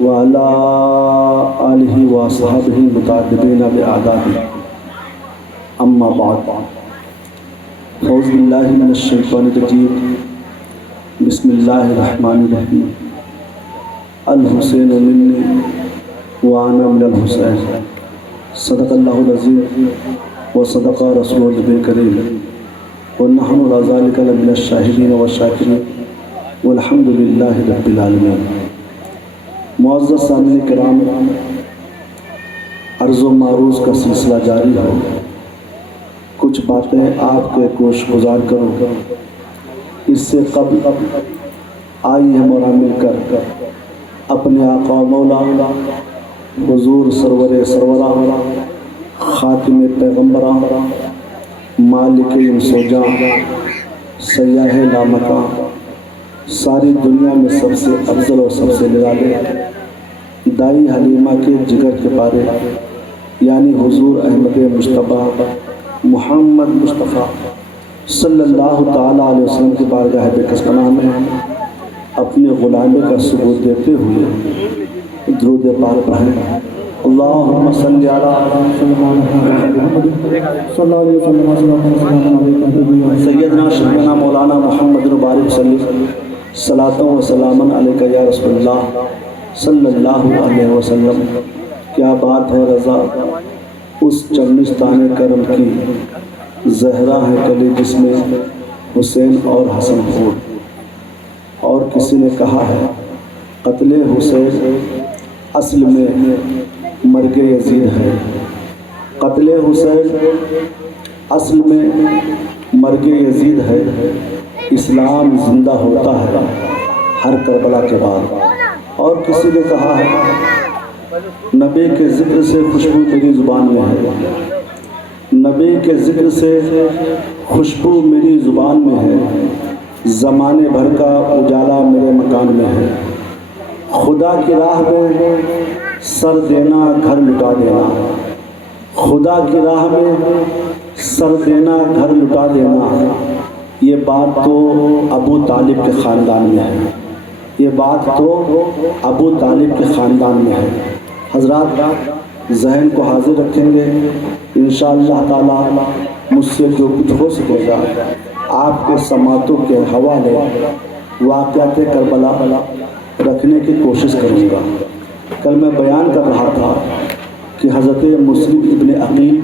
وعلى آله وصحبه المتعددين بأعداده أما بعد أعوذ بالله من الشيطان الرجيم بسم الله الرحمن الرحيم الحسين مني وأنا من الحسين صدق الله العظيم وصدق رسوله النبي الكريم ونحن على ذلك لمن الشاهدين والشاكرين والحمد لله رب العالمين۔ معزز سامعین کرام، عرض و معروض کا سلسلہ جاری ہو۔ کچھ باتیں آپ کے گوش گزار کروں گا۔ اس سے قبل آئی ہے مولا مل کر اپنے آقا مولا حضور سرور سرورہ خاتم پیغمبراں مالک انسوجاں سیاح لامکاں ساری دنیا میں سب سے افضل اور سب سے نرالے دائی حلیمہ کے جگر کے پارے یعنی حضور احمد مصطفیٰ محمد مصطفیٰ صلی اللہ تعالیٰ علیہ وسلم کی بارگاہ بکس پناہ میں اپنے غلامی کا ثبوت دیتے ہوئے درود پاک پڑھیں۔ اللہم صلی علی سیدنا شیخنا مولانا محمد مبارک صلاۃ و سلام علیک یا رسول اللہ صلی اللہ علیہ وسلم۔ کیا بات ہے رضا اس چمنستان کرم کی، زہرا ہے کلی جس میں حسین اور حسن پھول۔ اور کسی نے کہا ہے قتل حسین اصل میں مرگ یزید ہے۔ قتل حسین اصل میں مرگ یزید ہے۔ اسلام زندہ ہوتا ہے ہر کربلا کے بعد۔ اور کسی نے کہا ہے نبی کے ذکر سے خوشبو میری زبان میں ہے، نبی کے ذکر سے خوشبو میری زبان میں ہے، زمانے بھر کا اجالا میرے مکان میں ہے۔ خدا کی راہ میں سر دینا گھر لٹا دینا، خدا کی راہ میں سر دینا گھر لٹا دینا، یہ بات تو ابو طالب کے خاندان میں ہے، یہ بات تو ابو طالب کے خاندان میں ہے۔ حضرات ذہن کو حاضر رکھیں گے، انشاءاللہ تعالی مجھ سے جو کچھ ہو سکے گا آپ کے سماعتوں کے حوالے واقعات کربلا رکھنے کی کوشش کروں گا۔ کل میں بیان کر رہا تھا کہ حضرت مسلم ابن عقیل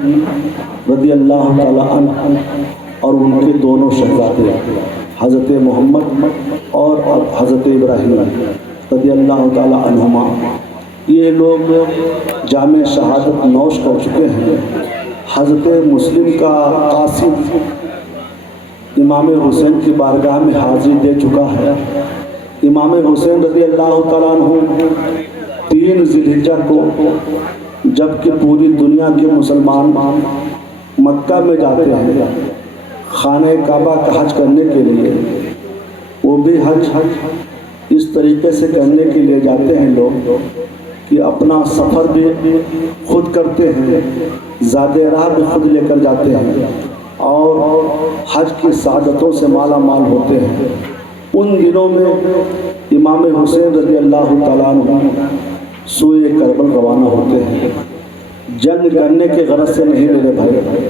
رضی اللہ تعالیٰ عنہ اور ان کے دونوں شہزادے حضرت محمد اور حضرت ابراہیم رضی اللہ تعالیٰ عنہما، یہ لوگ جامع شہادت نوش کر چکے ہیں۔ حضرت مسلم کا قاصد امام حسین کی بارگاہ میں حاضری دے چکا ہے۔ امام حسین رضی اللہ تعالیٰ عنہ 3 ذی الحجہ کو جبکہ پوری دنیا کے مسلمان مکہ میں جاتے ہیں خانہ کعبہ کا حج کرنے کے لیے، وہ بھی حج اس طریقے سے کرنے کے لیے جاتے ہیں لوگ کہ اپنا سفر بھی خود کرتے ہیں، زاد راہ بھی خود لے کر جاتے ہیں اور حج کی سعادتوں سے مالا مال ہوتے ہیں۔ ان دنوں میں امام حسین رضی اللہ تعالیٰ عنہ سوئے کربل روانہ ہوتے ہیں۔ جنگ کرنے کے غرض سے نہیں میرے بھائی،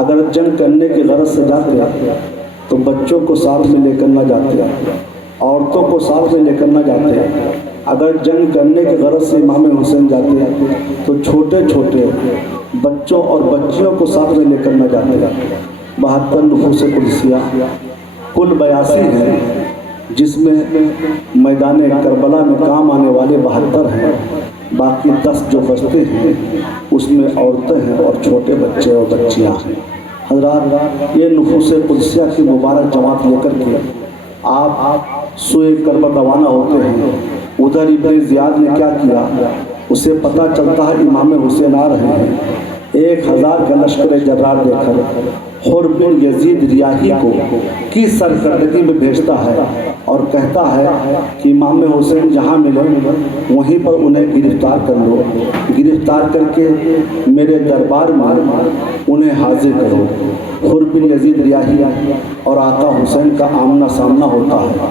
اگر جنگ کرنے کے غرض سے جاتے تو بچوں کو ساتھ میں لے کر نہ جاتے، عورتوں کو ساتھ میں لے کر نہ جاتے۔ اگر جنگ کرنے کے غرض سے امام حسین جاتے تو چھوٹے چھوٹے بچوں اور بچیوں کو ساتھ میں لے کر نہ جاتے۔ 72 نفوس قدسیہ کل 82 ہیں، جس میں میدان کربلا میں کام آنے والے 72 ہیں، باقی 10 جو بچتے ہیں اس میں عورتیں ہیں اور چھوٹے بچے اور بچیاں ہیں۔ حضرات یہ نفوس قدسیہ کی مبارک جماعت لے کر کے آپ سوئے کربلا روانہ ہوتے ہیں۔ ادھر ابن زیاد نے کیا کیا، اسے پتہ چلتا ہے امام حسین آ رہے ہیں، 1000 کا لشکر جرار دے کر حر بن یزید ریاحی کو کی سرکردگی میں بھیجتا ہے اور کہتا ہے کہ امام حسین جہاں ملے وہیں پر انہیں گرفتار کر لو، گرفتار کر کے میرے دربار میں انہیں حاضر کرو۔ حر بن یزید ریاحی اور آقا حسین کا آمنا سامنا ہوتا ہے۔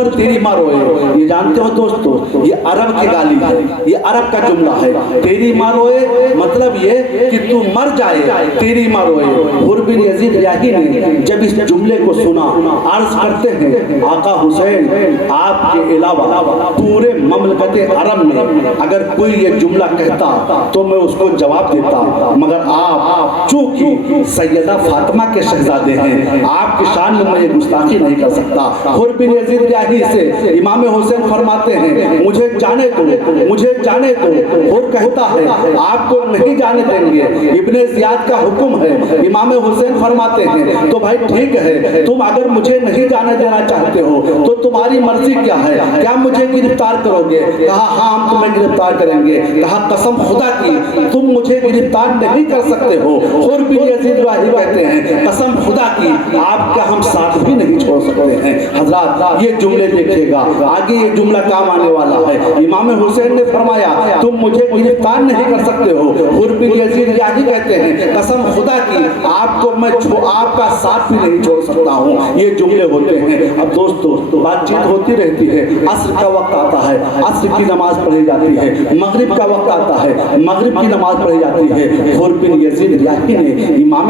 پر تیری ماں روئے. یہ جانتے ہو دوستو یہ عرب کی گالی ہے, یہ عرب کا جملہ ہے. تیری ماں روئے مطلب یہ کہ تو مر جائے, تیری ماں روئے. حر بن یزید ریاحی نے جب اس جملے کو سنا عرض کرتے ہیں آقا حسین آپ کے علاوہ پورے مملکت عرب میں اگر کوئی یہ جملہ کہتا تو میں اس کو جواب دیتا, مگر آپ چونکہ سیدہ فاطمہ کے شہزادے ہیں آپ کی شان میں میں یہ گستاخی نہیں کر سکتا. حر بن یزید ریاحی سے امام حسین فرماتے ہیں مجھے جانے دو, مجھے جانے دو. حر کہتا ہے آپ کو نہیں جانے دیں گے, ابن زیاد کا حکم ہے. امام حسین فرماتے ہیں تو بھائی ٹھیک ہے, تم اگر مجھے نہیں جانے دینا چاہتے ہو تو تمہاری مرضی کیا ہے, کیا مجھے گرفتار کرو گے؟ کہا ہاں ہم تمہیں گرفتار کریں گے. کہا قسم خدا کی تم مجھے گرفتار نہیں کر سکتے ہو. حر بن یزید ریاحی کہتے ہیں قسم خدا کی آپ کا ہم ساتھ بھی نہیں چھوڑ سکتے ہیں. حضرات یہ جملے دیکھیے گا, آگے یہ جملہ کام آنے والا ہے. امام حسین نے فرمایا تم مجھے گرفتار نہیں کر سکتے ہو. حر بن یزید ریاحی کہتے ہیں قسم خدا کی آپ کو میں آپ کا ساتھ بھی نہیں چھوڑ سکتا ہوں. یہ جملے ہوتے ہیں. اب دوستو بات چیت ہوتی رہتی ہے. عصر کا وقت آتا ہے, عصر کی نماز پڑھی جاتی ہے. مغرب کا وقت آتا ہے, مغرب کی نماز پڑھی جاتی ہے. حر بن یزید ریاحی نے امام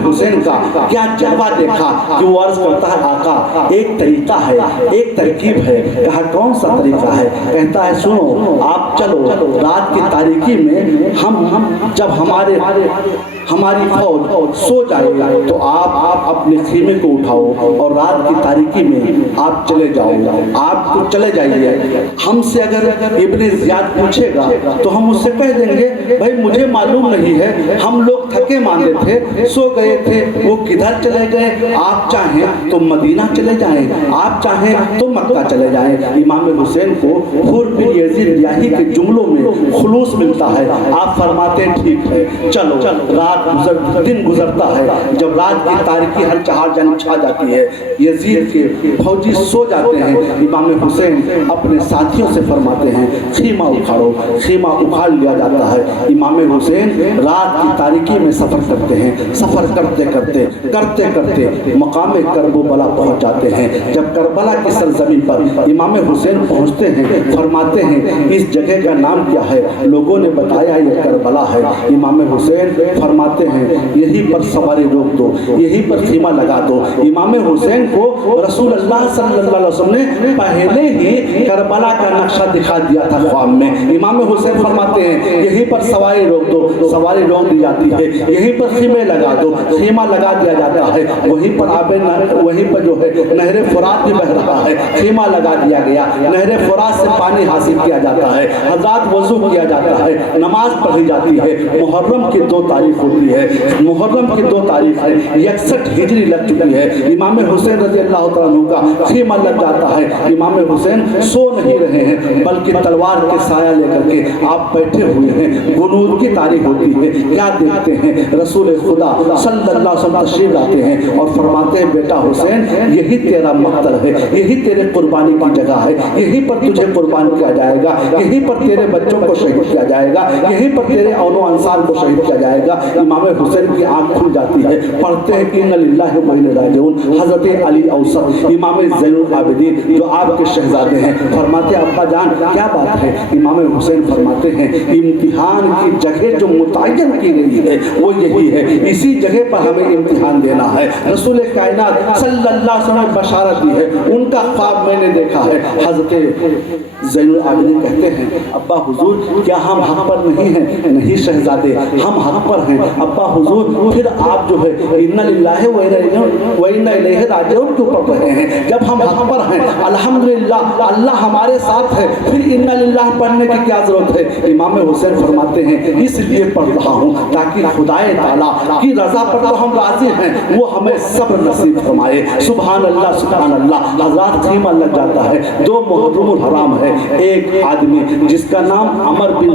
حسین کا کیا جلوہ دیکھا کہ وہ عرض کرتا ہے آقا ایک طریقہ ہے, ایک ترکیب ہے. کہا کون سا طریقہ ہے؟ کہتا ہے سنو آپ چلو رات کی تاریکی میں جب ہماری فوج سو جائے گا تو آپ اپنے خیمے کو اٹھاؤ اور رات کی تاریکی میں آپ چلے جاؤ. آپ تو چلے جائیے, ہم سے اگر ابن زیاد پوچھے گا تو ہم اس سے کہہ دیں گے بھائی مجھے معلوم نہیں ہے, ہم لوگ تھکے ماندے تھے, سو گئے تھے, وہ کدھر چلے گئے. آپ چاہیں تو مدینہ چلے جائیں, آپ چاہیں تو مکہ چلے جائیں. امام حسین کو حر بن یزید ریاحی کے جملوں میں خلوص ملتا ہے. آپ فرماتے ہیں ٹھیک ہے چلو. دن گزرتا ہے, جب رات کی تاریکی ہر چہار جانب چھا جاتی ہے, یزید کے فوجی سو جاتے ہیں. امام حسین اپنے ساتھیوں سے فرماتے ہیں خیمہ اکھاڑو. خیمہ اکھاڑ لیا جاتا ہے. امام حسین رات کی تاریکی میں سفر کرتے ہیں. سفر کرتے کرتے مقام کرب و بلا پہنچ جاتے ہیں. جب کربلا کی سرزمین پر امام حسین پہنچتے ہیں فرماتے ہیں اس جگہ کا نام کیا ہے؟ لوگوں نے بتایا یہ کربلا ہے. امام حسین فرماتے ہیں یہی پر سواری روک دو, یہی پر خیمہ لگا دو. امام حسین کو رسول اللہ صلی اللہ علیہ وسلم نے پہلے ہی کربلا کا نقشہ دکھا دیا تھا خواب میں. امام حسین فرماتے ہیں یہی پر سواری روک دو, سواری روک دی جاتی ہے. یہیں پر خیمے لگا دو, خیمہ لگا دیا جاتا ہے. وہیں پر جو ہے نہر فرات بھی بہ رہا ہے, خیمہ لگا دیا گیا. نہر فرات سے پانی حاصل کیا جاتا ہے. حضرات وضو کیا جاتا ہے, نماز پڑھی جاتی ہے. محرم کی 2 تاریخ ہوتی ہے, محرم کی 2 تاریخ ہے, 61 ہجری لگ چکی ہے. امام حسین رضی اللہ تعالیٰ عنہ کا خیمہ لگ جاتا ہے. امام حسین سو نہیں رہے ہیں بلکہ تلوار کے سایہ لے کر کے آپ بیٹھے ہوئے ہیں. غنود کی تاریخ ہوتی ہے. کیا دیکھتے ہیں رسول خدا صلی اللہ علیہ وسلم تشریف لاتے ہیں اور فرماتے ہیں بیٹا حسین یہی تیرا مقتل ہے, یہی تیرے قربانی کی جگہ ہے, یہی پر تجھے قربان کیا جائے گا, یہی پر تیرے بچوں کو شہید کیا جائے گا, یہی پر تیرے اولاد و انصار کو شہید کیا جائے گا. امام حسین کی آنکھ کھل جاتی ہے, پڑھتے ہیں کہ ان للہ و انا الیہ راجعون. حضرت علی اوسط امام زین العابدین جو آپ کے شہزادے ہیں فرماتے ہیں ابا جان کیا بات ہے؟ امام حسین فرماتے ہیں امتحان کی جگہ جو متعین کی گئی ہے وہ یہی ہے, اسی جگہ پر ہمیں امتحان دینا ہے. رسول کائنات صلی اللہ علیہ وسلم نے بشارت دی ہے, ان کا خواب میں نے دیکھا ہے. حضرت زین العابدین کہتے ہیں ابا حضور کیا ہم حق پر نہیں ہیں؟ نہیں شہزادے ہم حق پر ہیں. ابا حضور پھر آپ جو ہے انا للہ و انا الیہ راجعون کیوں پڑھ رہے ہیں؟ جب ہم حق پر ہیں الحمدللہ اللہ ہمارے ساتھ ہے, پھر انا للہ پڑھنے کی کیا ضرورت ہے؟ امام حسین فرماتے ہیں اس لیے پڑھ رہا ہوں تاکہ خدائے تعالیٰ کی رضا پر تو ہم راضی ہیں, وہ ہمیں صبر نصیب فرمائے. سبحان اللہ سبحان اللہ. حضرات خیمہ لگ جاتا ہے. 2 محرم الحرام ہے. ایک آدمی جس کا نام عمر بن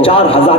4000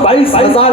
22,000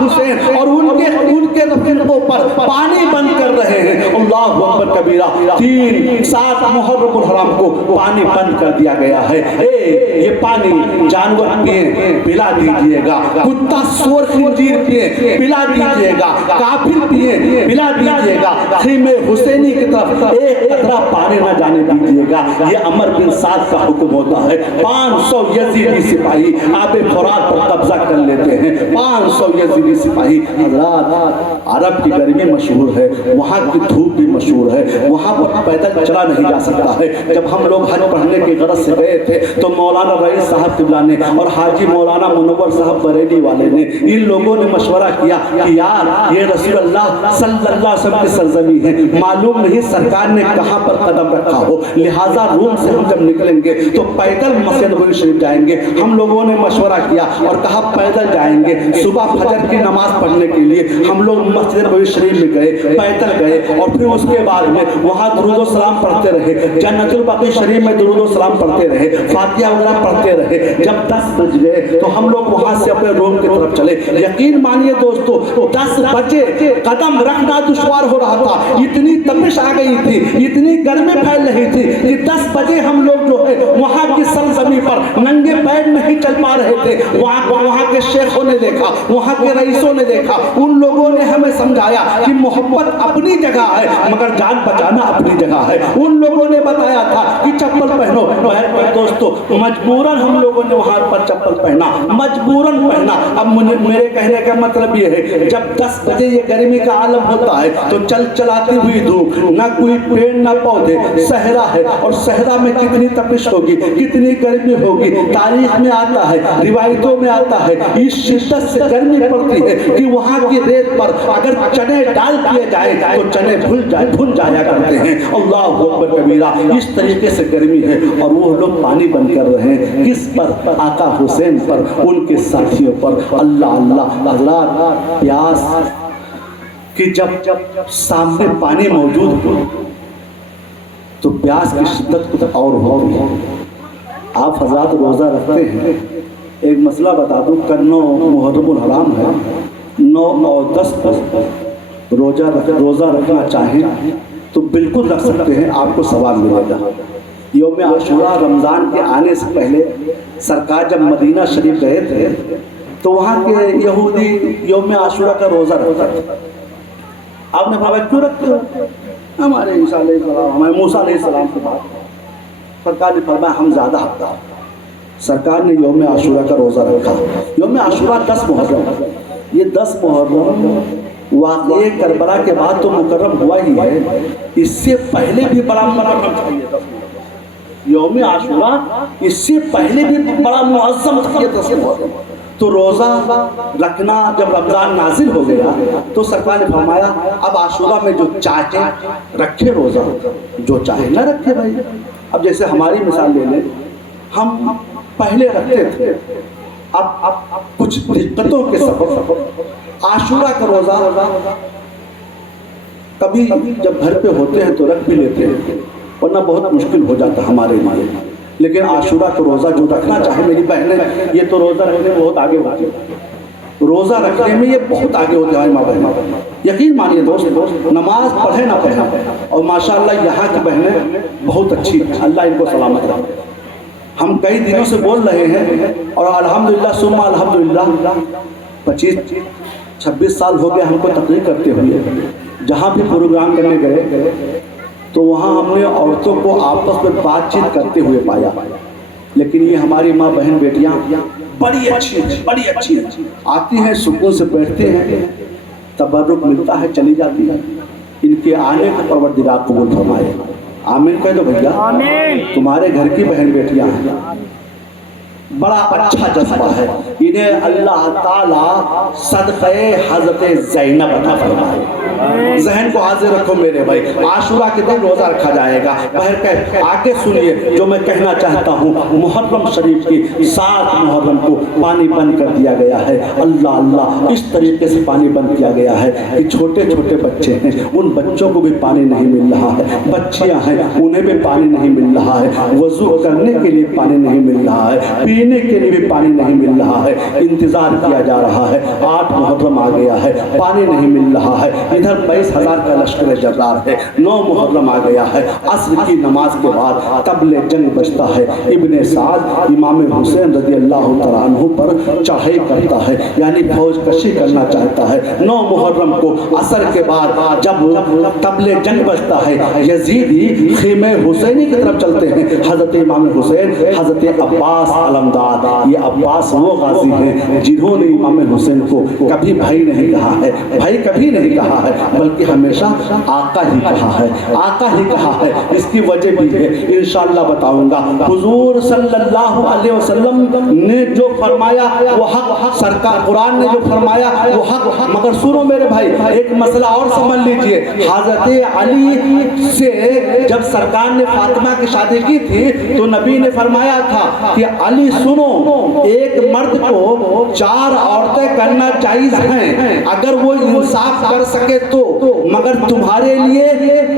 حسین اور ان کے رفیقوں پر پانی بند کر رہے ہیں۔ اللہ اکبر کبیرہ۔ 7 محرم الحرام کو پانی بند کر دیا گیا ہے۔ یہ پانی جانور پیئیں پلا دیجئے گا، کتا سور خنزیر پیئیں پلا دیجئے گا، کافر پیئیں پلا دیجئے گا، خیمہ حسینی کی طرف ایک قطرہ پانی نہ جانے دیجئے گا۔ یہ عمر بن سعد کا حکم ہوتا ہے۔ 500 یزیدی سپاہی آب فرات پر قبضہ کر لیتے ہیں۔ 500 یزیدی سپاہی۔ حضرات، عرب کی گرمی مشہور ہے، وہاں کی دھوپ بھی مشہور ہے، وہاں پر پیدل چلا نہیں جا سکتا ہے۔ جب ہم لوگ حج پڑھنے کی غرض سے گئے تھے تو مولانا رئیس صاحب قبلہ نے اور حاجی مولانا منور صاحب بریلی والے نے، ان لوگوں نے مشورہ کیا کہ یار یہ رسول اللہ صلی اللہ علیہ وسلم کی سرزمین ہے، معلوم نہیں سرکار نے کہاں پر قدم رکھا ہو، لہٰذا روم سے ہم جب نکلیں گے تو پیدل مسجد نبوی شریف جائیں گے۔ ہم لوگوں نے مشورہ کیا اور کہا پیدل جائیں گے۔ صبح فجر کی نماز پڑھنے کے لیے ہم لوگ مسجد نبوی شریف میں گئے، پیدل گئے، اور پھر اس کے بعد میں وہاں درود و سلام پڑھتے رہے، جنت البقیع شریف میں درود و سلام پڑھتے رہے، فاتحہ وغیرہ پڑھتے رہے۔ جب 10 بج گئے تو ہم لوگ وہاں سے اپنے روم کی طرف چلے۔ یقین مانیے دوستو، 10 بجے قدم رکھنا دشوار ہو رہا تھا، اتنی تپش آ گئی تھی، اتنی گرمی پھیل رہی تھی کہ 10 بجے ہم لوگ جو ہے وہاں کی سرزمین پر ننگے پیر نہیں چل پا رہے تھے۔ وہاں کے شیخوں نے دیکھا، وہاں کے رئیسوں نے دیکھا، ان لوگوں نے ہمیں سمجھایا کہ محبت اپنی جگہ ہے مگر جان بچانا اپنی جگہ ہے۔ ان لوگوں نے بتایا تھا کہ چپل پہنو۔ دوستو، مجبوراً ہم لوگوں نے وہاں پر چپل پہنا، مجبوراً پہنا۔ اب میرے کہنے کا مطلب یہ ہے، جب 10 بجے یہ گرمی کا عالم ہوتا ہے تو چلاتی ہوئی دھوپ، نہ کوئی پیڑ نہ پودے، صحرا ہے، اور صحرا میں کتنی تپش ہوگی، کتنی گرمی ہوگی۔ تاریخ میں آتا ہے، روایتوں میں آتا ہے، اس شدت سے گرمی پڑتی ہے کہ وہاں کی ریت پر اگر چنے ڈال دیے جائے تو چنے بھن جایا کرتے ہیں۔ اللہ اکبر کبیرہ۔ اس طریقے سے گرمی ہے اور وہ لوگ پانی بند کر رہے ہیں، کس پر؟ آقا حسین پر، ان کے ساتھیوں پر۔ اللہ اللہ۔ حضرات، پیاس کہ جب سامنے پانی موجود ہو تو پیاس کی شدت کچھ اور ہوتی ہے۔ آپ حضرات روزہ رکھتے ہیں، ایک مسئلہ بتا دوں، 9 محرم الحرام ہے، 9 اور 10 روزہ رکھنا چاہیں تو بالکل رکھ سکتے ہیں، آپ کو ثواب ملے گا۔ یوم عاشورہ رمضان کے آنے سے پہلے سرکار جب مدینہ شریف گئے تھے تو وہاں کے یہودی یوم عاشورہ کا روزہ رکھتے تھے۔ آپ نے فرمایا کیوں رکھتے ہو؟ ہمارے عیسیٰ علیہ السلام، ہمارے موسیٰ علیہ السلام کے بعد سرکار نے فرمایا ہم زیادہ حقدار۔ سرکار نے یوم عاشورہ کا روزہ رکھا۔ یوم عاشورہ 10 محرم، یہ 10 محرم واقعہ کربلا کے بعد تو مکرم ہوا ہی ہے، اس سے پہلے بھی بڑا مکرم تھا یہ 10 محرم۔ یوم عاشورہ اس سے پہلے بھی بڑا معظم تھا یہ 10 محرم۔ تو روزہ رکھنا جب رمضان نازل ہو گیا تو سرکار نے فرمایا اب عاشورہ میں جو چاہے رکھے روزہ، جو چاہے نہ رکھے بھائی۔ اب جیسے ہماری مثال لے لیں، ہم پہلے رکھتے تھے، اب کچھ دقتوں کے سبب عاشورہ کا روزہ کبھی جب گھر پہ ہوتے ہیں تو رکھ بھی لیتے ہیں، ورنہ بہت مشکل ہو جاتا ہمارے لیے۔ لیکن عاشورہ کا روزہ جو رکھنا چاہے میری بہنیں، یہ تو روزہ رکھنے میں بہت آگے ہوتی ہے، روزہ رکھنے میں یہ بہت آگے ہوتے ہیں ماں بہنیں۔ یقین مانیے دوست، نماز پڑھے نہ پڑھے، اور ماشاءاللہ یہاں کی بہنیں بہت اچھی ہیں، اللہ ان کو سلامت رکھے۔ ہم کئی دنوں سے بول رہے ہیں اور الحمدللہ ثم الحمدللہ 25-26 سال ہو گئے ہم کو تقریر کرتے ہوئے۔ جہاں بھی پروگرام کرنے گئے تو وہاں ہم نے عورتوں کو آپس میں بات چیت کرتے ہوئے پایا، لیکن یہ ہماری ماں بہن بیٹیاں بڑی اچھی آتی ہیں، سکون سے بیٹھتے ہیں، تبرک ملتا ہے، چلی جاتی ہے۔ ان کے آنے کو پروردگار قبول فرمائے، آمین کہہ دو بھیا۔ تمہارے گھر کی بہن بیٹیاں ہیں، بڑا اچھا جذبہ ہے، انہیں اللہ تعالیٰ صدقہ حضرت زینب عطا فرمائے۔ ذہن کو حاضر رکھو میرے بھائی، عاشورہ کے دن روزہ رکھا جائے گا۔ آگے سنیے جو میں کہنا چاہتا ہوں، محرم شریف کی 7 محرم کو پانی بند کر دیا گیا ہے۔ اللہ اللہ، اس طریقے سے پانی بند کیا گیا ہے کہ چھوٹے چھوٹے بچے ہیں، ان بچوں کو بھی پانی نہیں مل رہا ہے، بچیاں ہیں انہیں بھی پانی نہیں مل رہا ہے، وضو کرنے کے لیے پانی نہیں مل رہا ہے، پینے کے لیے بھی پانی نہیں مل رہا ہے، انتظار کیا جا رہا ہے۔ 8 محرم آ گیا ہے، پانی نہیں مل رہا ہے، ادھر 22,000 کا لشکر جرار ہے۔ 9 محرم آ گیا ہے، عصر کی نماز کے بعد طبل جنگ بجتا ہے۔ ابن سعد امام حسین رضی اللہ تعالیٰ عنہ پر چڑھائی کرتا ہے، یعنی فوج کشی کرنا چاہتا ہے۔ 9 محرم کو عصر کے بعد جب طبل جنگ بجتا ہے، یزیدی خیمہ حسینی کی طرف چلتے ہیں۔ حضرت امام حسین، حضرت عباس علمدار، یہ عباس وہ غازی ہیں جنہوں نے امام حسین کو کبھی بھائی نہیں کہا ہے، بھائی کبھی نہیں کہا ہے، بلکہ ہمیشہ آقا ہی کہا ہے، آقا ہی کہا ہے۔ اس کی وجہ بھی ہے، انشاءاللہ بتاؤں گا۔ حضور صلی اللہ علیہ وسلم نے جو فرمایا وہ حق، سرکار قرآن نے جو فرمایا وہ حق، مگر سنو میرے بھائی، ایک مسئلہ اور سمجھ لیجئے۔ حضرت علی سے جب سرکار نے فاطمہ کی شادی کی تھی تو نبی نے فرمایا تھا کہ علی سنو، ایک مرد کو 4 عورتیں کرنا جائز ہیں اگر وہ انصاف کر سکے تو، مگر تمہارے لیے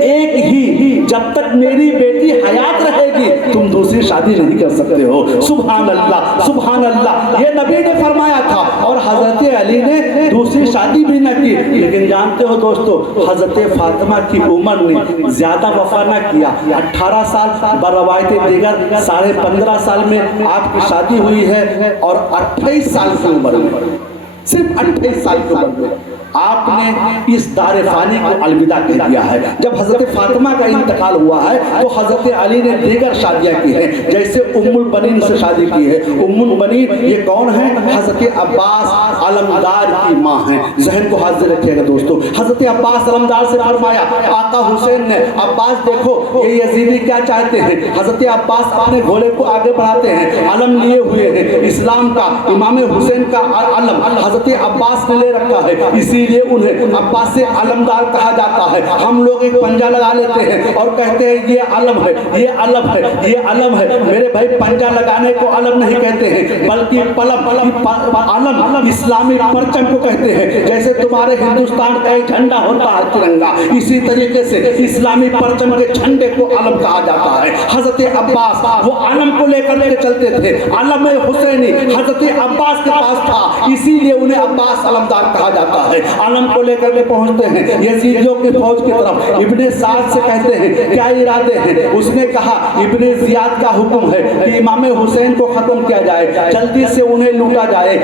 ایک ہی، جب تک میری بیٹی حیات رہے گی تم دوسری شادی نہیں کر سکتے ہو۔ سبحان اللہ، سبحان اللہ، یہ نبی نے فرمایا تھا، اور حضرت علی نے دوسری شادی بھی نہ کی۔ لیکن جانتے ہو دوستو، حضرت فاطمہ کی عمر نے زیادہ وفا نہ کیا، 18 سال، بروایت دیگر 15.5 سال میں آپ کی شادی ہوئی ہے، اور 28 سال کی عمر میں، صرف 28 سال کی عمر میں آپ نے اس دار فانی کو الوداع کہہ دیا ہے۔ جب حضرت فاطمہ کا انتقال ہوا ہے تو حضرت علی نے دیگر شادیاں کی ہیں، جیسے ام البنین سے شادی کی ہے۔ ام البنین یہ کون ہیں؟ حضرت عباس علمدار کی ماں ہیں، ذہن کو حاضر رکھیے گا دوستو۔ حضرت عباس علمدار سے فرمایا آقا حسین نے، عباس دیکھو یہ یزیدی کیا چاہتے ہیں۔ حضرت عباس اپنے گھوڑے کو آگے بڑھاتے ہیں، علم لیے ہوئے ہیں اسلام کا، امام حسین کا علم حضرت عباس نے لے رکھا ہے، اسی لیے انہیں عباس علمدار کہا جاتا ہے۔ ہم لوگ ایک پنجہ لگا لیتے ہیں اور کہتے ہیں یہ علم ہے، یہ علم ہے، یہ علم ہے۔ میرے بھائی پنجہ لگانے کو علم نہیں کہتے ہیں، بلکہ علم اسلامی پرچم کو کہتے ہیں۔ جیسے تمہارے ہندوستان کا ایک جھنڈا ہوتا ہے ترنگا، اسی طریقے سے اسلامی پرچم کے جھنڈے کو علم کہا جاتا ہے۔ حضرت عباس وہ علم کو لے کر کے چلتے تھے، علم حسینی حضرت عباس کے پاس تھا، اسی لیے انہیں عباس علمدار کہا جاتا ہے۔ علم کو لے کر کے پہنچتے ہیں یزیدیوں کی فوج کی طرف۔ ابن سعد سے کہتے ہیں کیا ارادے ہیں؟ اس نے کہا ابن زیاد کا حکم ہے کہ امام حسین کو ختم کیا جائے، جلدی سے انہیں لوٹا جائے۔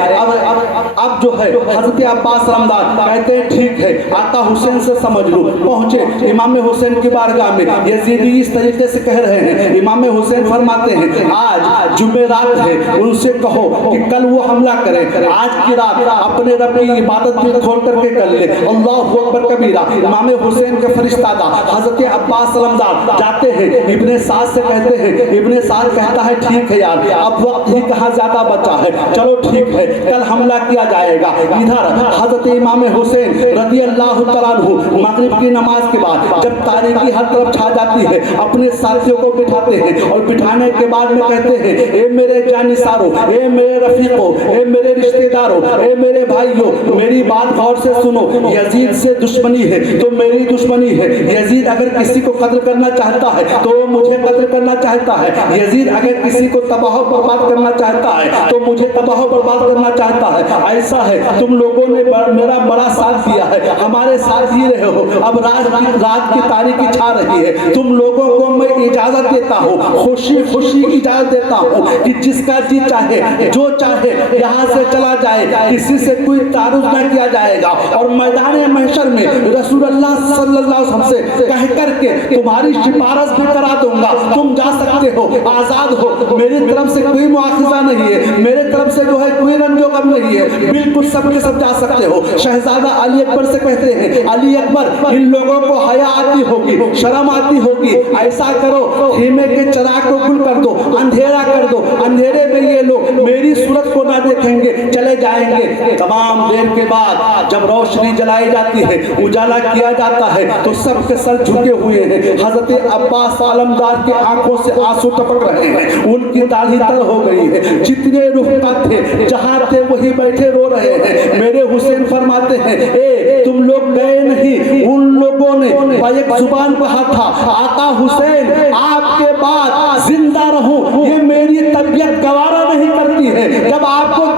اب جو ہے حضرت عباس علمدار کہتے ہیں ٹھیک ہے، آقا حسین سے سمجھ لو۔ پہنچے امام حسین کی بارگاہ میں، یزیدی اس طریقے سے کہہ رہے ہیں، امام حسین فرماتے ہیں آج جمعرات ہے، ان سے کہو کہ کل وہ حملہ کریں، آج کی رات اپنے رب کی عبادت دل کھول کر کے کر لے، اللہ اکبر کبیرہ۔ امام حسین کے فرشتادہ حضرت عباس علمدار جاتے ہیں، ابن سعد سے کہتے ہیں، ابن سعد کہتا ہے ٹھیک ہے یار، اب وقت ہی کہاں زیادہ بچا ہے، چلو ٹھیک ہے کل حملہ کیا جائے گا۔ ادھر حضرت امام حسین رضی اللہ تعالیٰ عنہ مغرب کی نماز کے بعد جب تاریکی ہر طرف چھا جاتی ہے، اپنے ساتھیوں کو بٹھاتے ہیں، اور بٹھانے کے بعد میں کہتے ہیں اے میرے جانثاروں، اے میرے رفیقوں، اے میرے رشتہ داروں، اے میرے بھائیوں، میری بات غور سے سنو، یزید سے دشمنی ہے تو میری دشمنی ہے۔ یزید اگر کسی کو قتل کرنا چاہتا ہے تو وہ مجھے قتل کرنا چاہتا ہے، یزید اگر کسی کو تباہ و برباد کرنا چاہتا ہے تو مجھے تباہ و برباد کرنا چاہتا ہے۔ ایسا ہے تم لوگوں نے میرا بڑا ساتھ دیا ہے، ہمارے ساتھ ہی رہے ہو، اب رات کی تاریکی چھا رہی ہے، تم لوگوں کو میں اجازت دیتا ہوں، خوشی خوشی اجازت دیتا ہوں کہ جس کا جی چاہے جو چاہے یہاں سے چلا جائے، کسی سے کوئی تعارض نہ کیا جائے گا، اور میدان محشر میں رسول اللہ صلی اللہ علیہ وسلم سے کہہ کر کے تمہاری سفارش بھی کرا دوں گا، تم جا سکتے ہو، آزاد ہو، میری طرف سے کوئی مواخذہ نہیں ہے، میرے طرف سے جو ہے کوئی رنج و غم نہیں ہے، بالکل سب کے سب جا سکتے ہو۔ شہزادہ علی اکبر سے کہتے ہیں علی اکبر ان لوگوں کو حیا آتی ہوگی، شرم آتی ہوگی، ایسا کرو خیمے کے چراغ کو گل کر دو، اندھیرا کر دو، اندھیرے میں یہ لوگ میری صورت کو نہ دیکھیں گے، چلے جائیں گے۔ تمام دیر کے بعد جب روشنی جلائی جاتی ہے، اجالا کیا جاتا ہے، تو سب کے سر جھکے ہوئے ہیں۔ حضرت عباس علمدار کی آنکھوں سے آنسو ٹپک رہے ہیں، ان کی داڑھی تر ہو گئی ہے، جتنے رفقا تھے جہاں تھے وہی بیٹھے رو رہے ہیں۔ میرے حسین فرماتے ہیں اے تم لوگ گئے نہیں، ان لوگوں نے ایک زبان کہا تھا آقا حسین آپ کے بعد زندہ رہوں، یہ میری طبیعت گوارا نہیں کرتی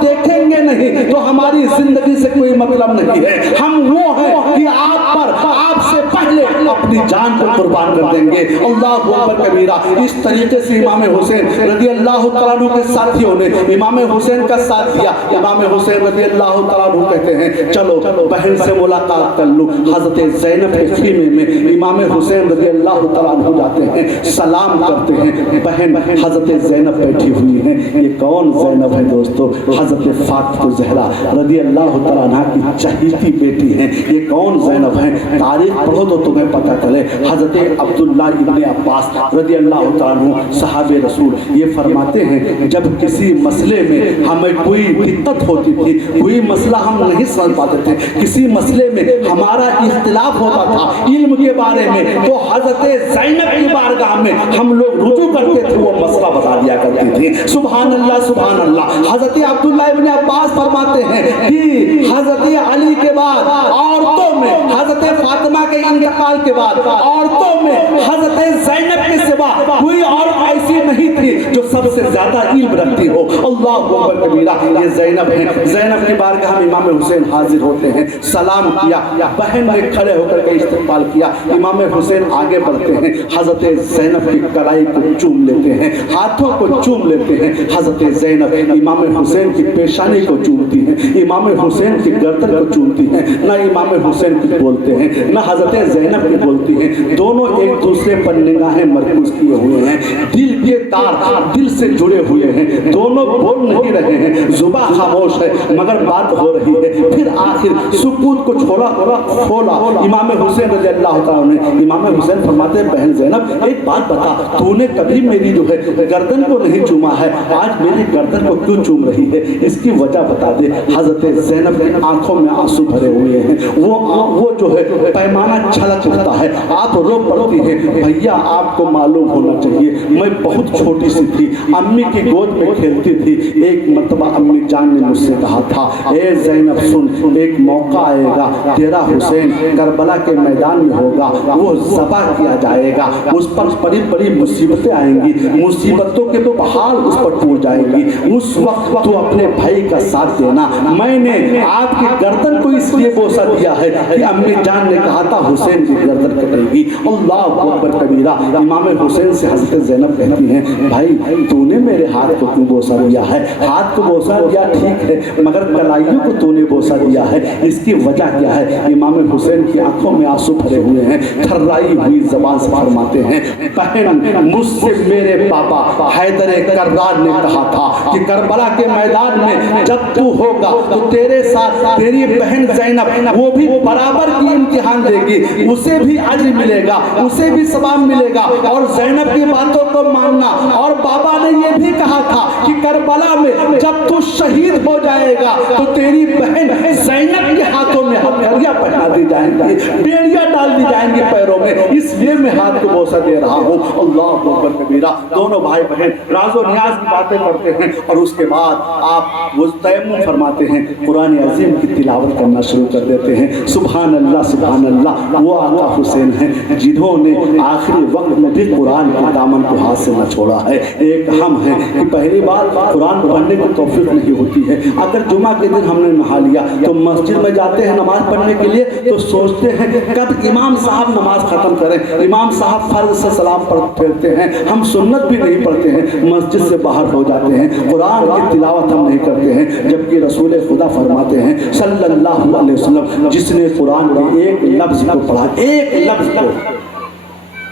دیکھیں گے نہیں تو ہماری زندگی سے کوئی مطلب نہیں ہے. ہم وہ ہیں کہ آپ پر آپ سے پہلے اپنی جان کو قربان کر دیں گے. اللہ اکبر کبیرہ. اس طریقے سے امام حسین رضی اللہ تعالیٰ عنہ کے ساتھیوں نے امام حسین کا ساتھ دیا. امام حسین رضی اللہ تعالیٰ عنہ کہتے ہیں چلو بہن سے ملاقات کر لوں. حضرت زینب کے خیمے میں امام حسین رضی اللہ تعالیٰ عنہ جاتے ہیں, سلام کرتے ہیں. بہن حضرت زینب بیٹھی ہوئی ہیں. یہ کون زینب ہے دوستو؟ حضرت فاطمہ زہرا رضی اللہ تعالیٰ عنہ کی چہیتی بیٹی ہیں. یہ کون زینب ہیں؟ تاریخ پڑھو تو تمہیں پتہ چلے. حضرت عبداللہ ابن عباس رضی اللہ تعالیٰ عنہ صحابہ رسول یہ فرماتے ہیں جب کسی مسئلے میں ہمیں کوئی دقت ہوتی تھی, کوئی مسئلہ ہم نہیں سمجھ پاتے تھے, کسی مسئلے میں ہمارا اختلاف ہوتا تھا علم کے بارے میں, تو حضرت زینب کی بارگاہ میں ہم لوگ رجوع کرتے تھے, وہ مسئلہ بتا دیا کرتی تھی. سبحان اللہ سبحان اللہ. حضرت عبداللہ ابن عباس فرماتے ہیں کہ حضرت علی کے بعد عورتوں میں, حضرت فاطمہ کے انتقال کے بعد عورتوں میں حضرت زینب کے سوا کوئی عورت ایسی نہیں تھی جو سب سے زیادہ علم رکھتی ہو. اللہ اکبر کبیرہ. یہ زینب ہیں. زینب کی بارگاہ میں امام حسین حاضر ہوتے ہیں, سلام کیا. بہن نے کھڑے ہو کر کے استقبال کیا. امام حسین آگے بڑھتے ہیں, حضرت زینب کی کلائی کو چوم لیتے ہیں, ہاتھوں کو چوم لیتے ہیں. حضرت زینب امام حسین کی پیشانی کو چومتی ہیں, امام حسین کی گردن کو چومتی ہیں. نہ امام حسین کی بولتے ہیں نہ حضرت زینب کی بولتی ہیں. دونوں ایک دوسرے پر نگاہیں مرکوز کیے ہوئے ہیں, دل کے تار دل سے جڑے ہوئے ہیں. دونوں بول نہیں رہے ہیں, زبان خاموش ہے مگر بات ہو رہی ہے. پھر آخر سکوت کو چھوڑا کھولا امام حسین رضی اللہ تعالیٰ نے. امام حسین فرماتے ہیں بہن زینب ایک بات بتا, تو نے کبھی میری جو ہے گردن کو نہیں چوما ہے, آج میری گردن کو کیوں چوم رہی ہے؟ اس کی وجہ بتا دے. حضرت زینب کی آنکھوں میں آنسو بھرے ہوئے ہیں, وہ جو ہے پیمانہ چھلک اٹھتا ہے, آپ رو پڑتی ہیں. بھیا آپ کو معلوم ہونا چاہیے میں بہت چھوٹی سی تھی, امی کی گود میں کھیلتی تھی. ایک مرتبہ امی جان نے مجھ سے کہا تھا اے زینب سن, ایک موقع آئے گا تیرا حسین کربلا کے میدان میں ہوگا, وہ ذبح کیا جائے گا, اس پر بڑی بڑی مصیبتیں آئیں گی, مصیبتوں کے پہاڑ اس پر ٹوٹ جائیں گی. اس وقت تو اپنے بھائی کا ساتھ دینا. میں نے آپ کی گردن کو اس لیے بوسہ دیا ہے کہ امی جان نے کہا تھا حسین کی گردن کٹے گی. اللہ اکبر کبیرہ. امام حسین سے حضرت زینب کہتی ہیں بھائی تو نے میرے ہاتھ کو کیوں بوسہ دیا ہے؟ ہاتھ کو بوسہ دیا ٹھیک ہے مگر کلائیوں کو تو نے بوسہ دیا ہے, اس کی وجہ کیا ہے؟ امام حسین کی آنکھوں میں آنسو بھرے ہوئے ہیں, تھرائی ہوئی زبان سے فرماتے ہیں بہن مجھ سے میرے پاپا حیدر کرار نے کہا تھا کہ کربلا کے میدان میں جب تو ہوگا تو تیرے ساتھ تیری بہن زینب وہ بھی برابر کی امتحان دے گی, اسے بھی اجر ملے گا, اسے بھی ثواب ملے گا, اور زینب کی باتوں کو ماننا. اور بابا نے یہ بھی کہا تھا کہ کربلا میں جب تو شہید ہو جائے گا تو تیری بہن زینب کے ہاتھوں میں ہتھیلیاں پہنا دی جائیں گی, بیڑیاں ڈال دی جائیں گی پیروں میں, اس لیے میں ہاتھ کو بوسہ دے رہا ہوں. اللہ اکبر کبیرہ. دونوں بھائی بہن راز و نیاز کی باتیں کرتے ہیں اور اس کے بعد آپ وہ تیمم فرماتے ہیں, قرآن عظیم کی تلاوت کرنا شروع کر دیتے ہیں. سبحان اللہ سبحان اللہ. وہ آقا حسین ہیں جنہوں نے آخری وقت میں بھی قرآن کے دامن کو ہاتھ سے نہ چھوڑا ہے. ایک ہم ہیں کہ پہلی بار قرآن پڑھنے کی توفیق نہیں ہوتی ہے. اگر جمعہ کے دن ہم نے نہا لیا تو مسجد میں جاتے ہیں نماز پڑھنے کے لیے تو سوچتے ہیں کب امام صاحب نماز ختم کریں. امام صاحب فرض سے سلام پھیرتے ہیں, ہم سنت بھی نہیں پڑھتے ہیں, مسجد سے باہر ہو جاتے ہیں, قرآن کی تلاوت ہم نہیں کرتے ہیں. جبکہ رسول خدا فرماتے ہیں صلی اللہ علیہ وسلم جس نے قرآن کے ایک لفظ کو پڑھا, ایک لفظ کو,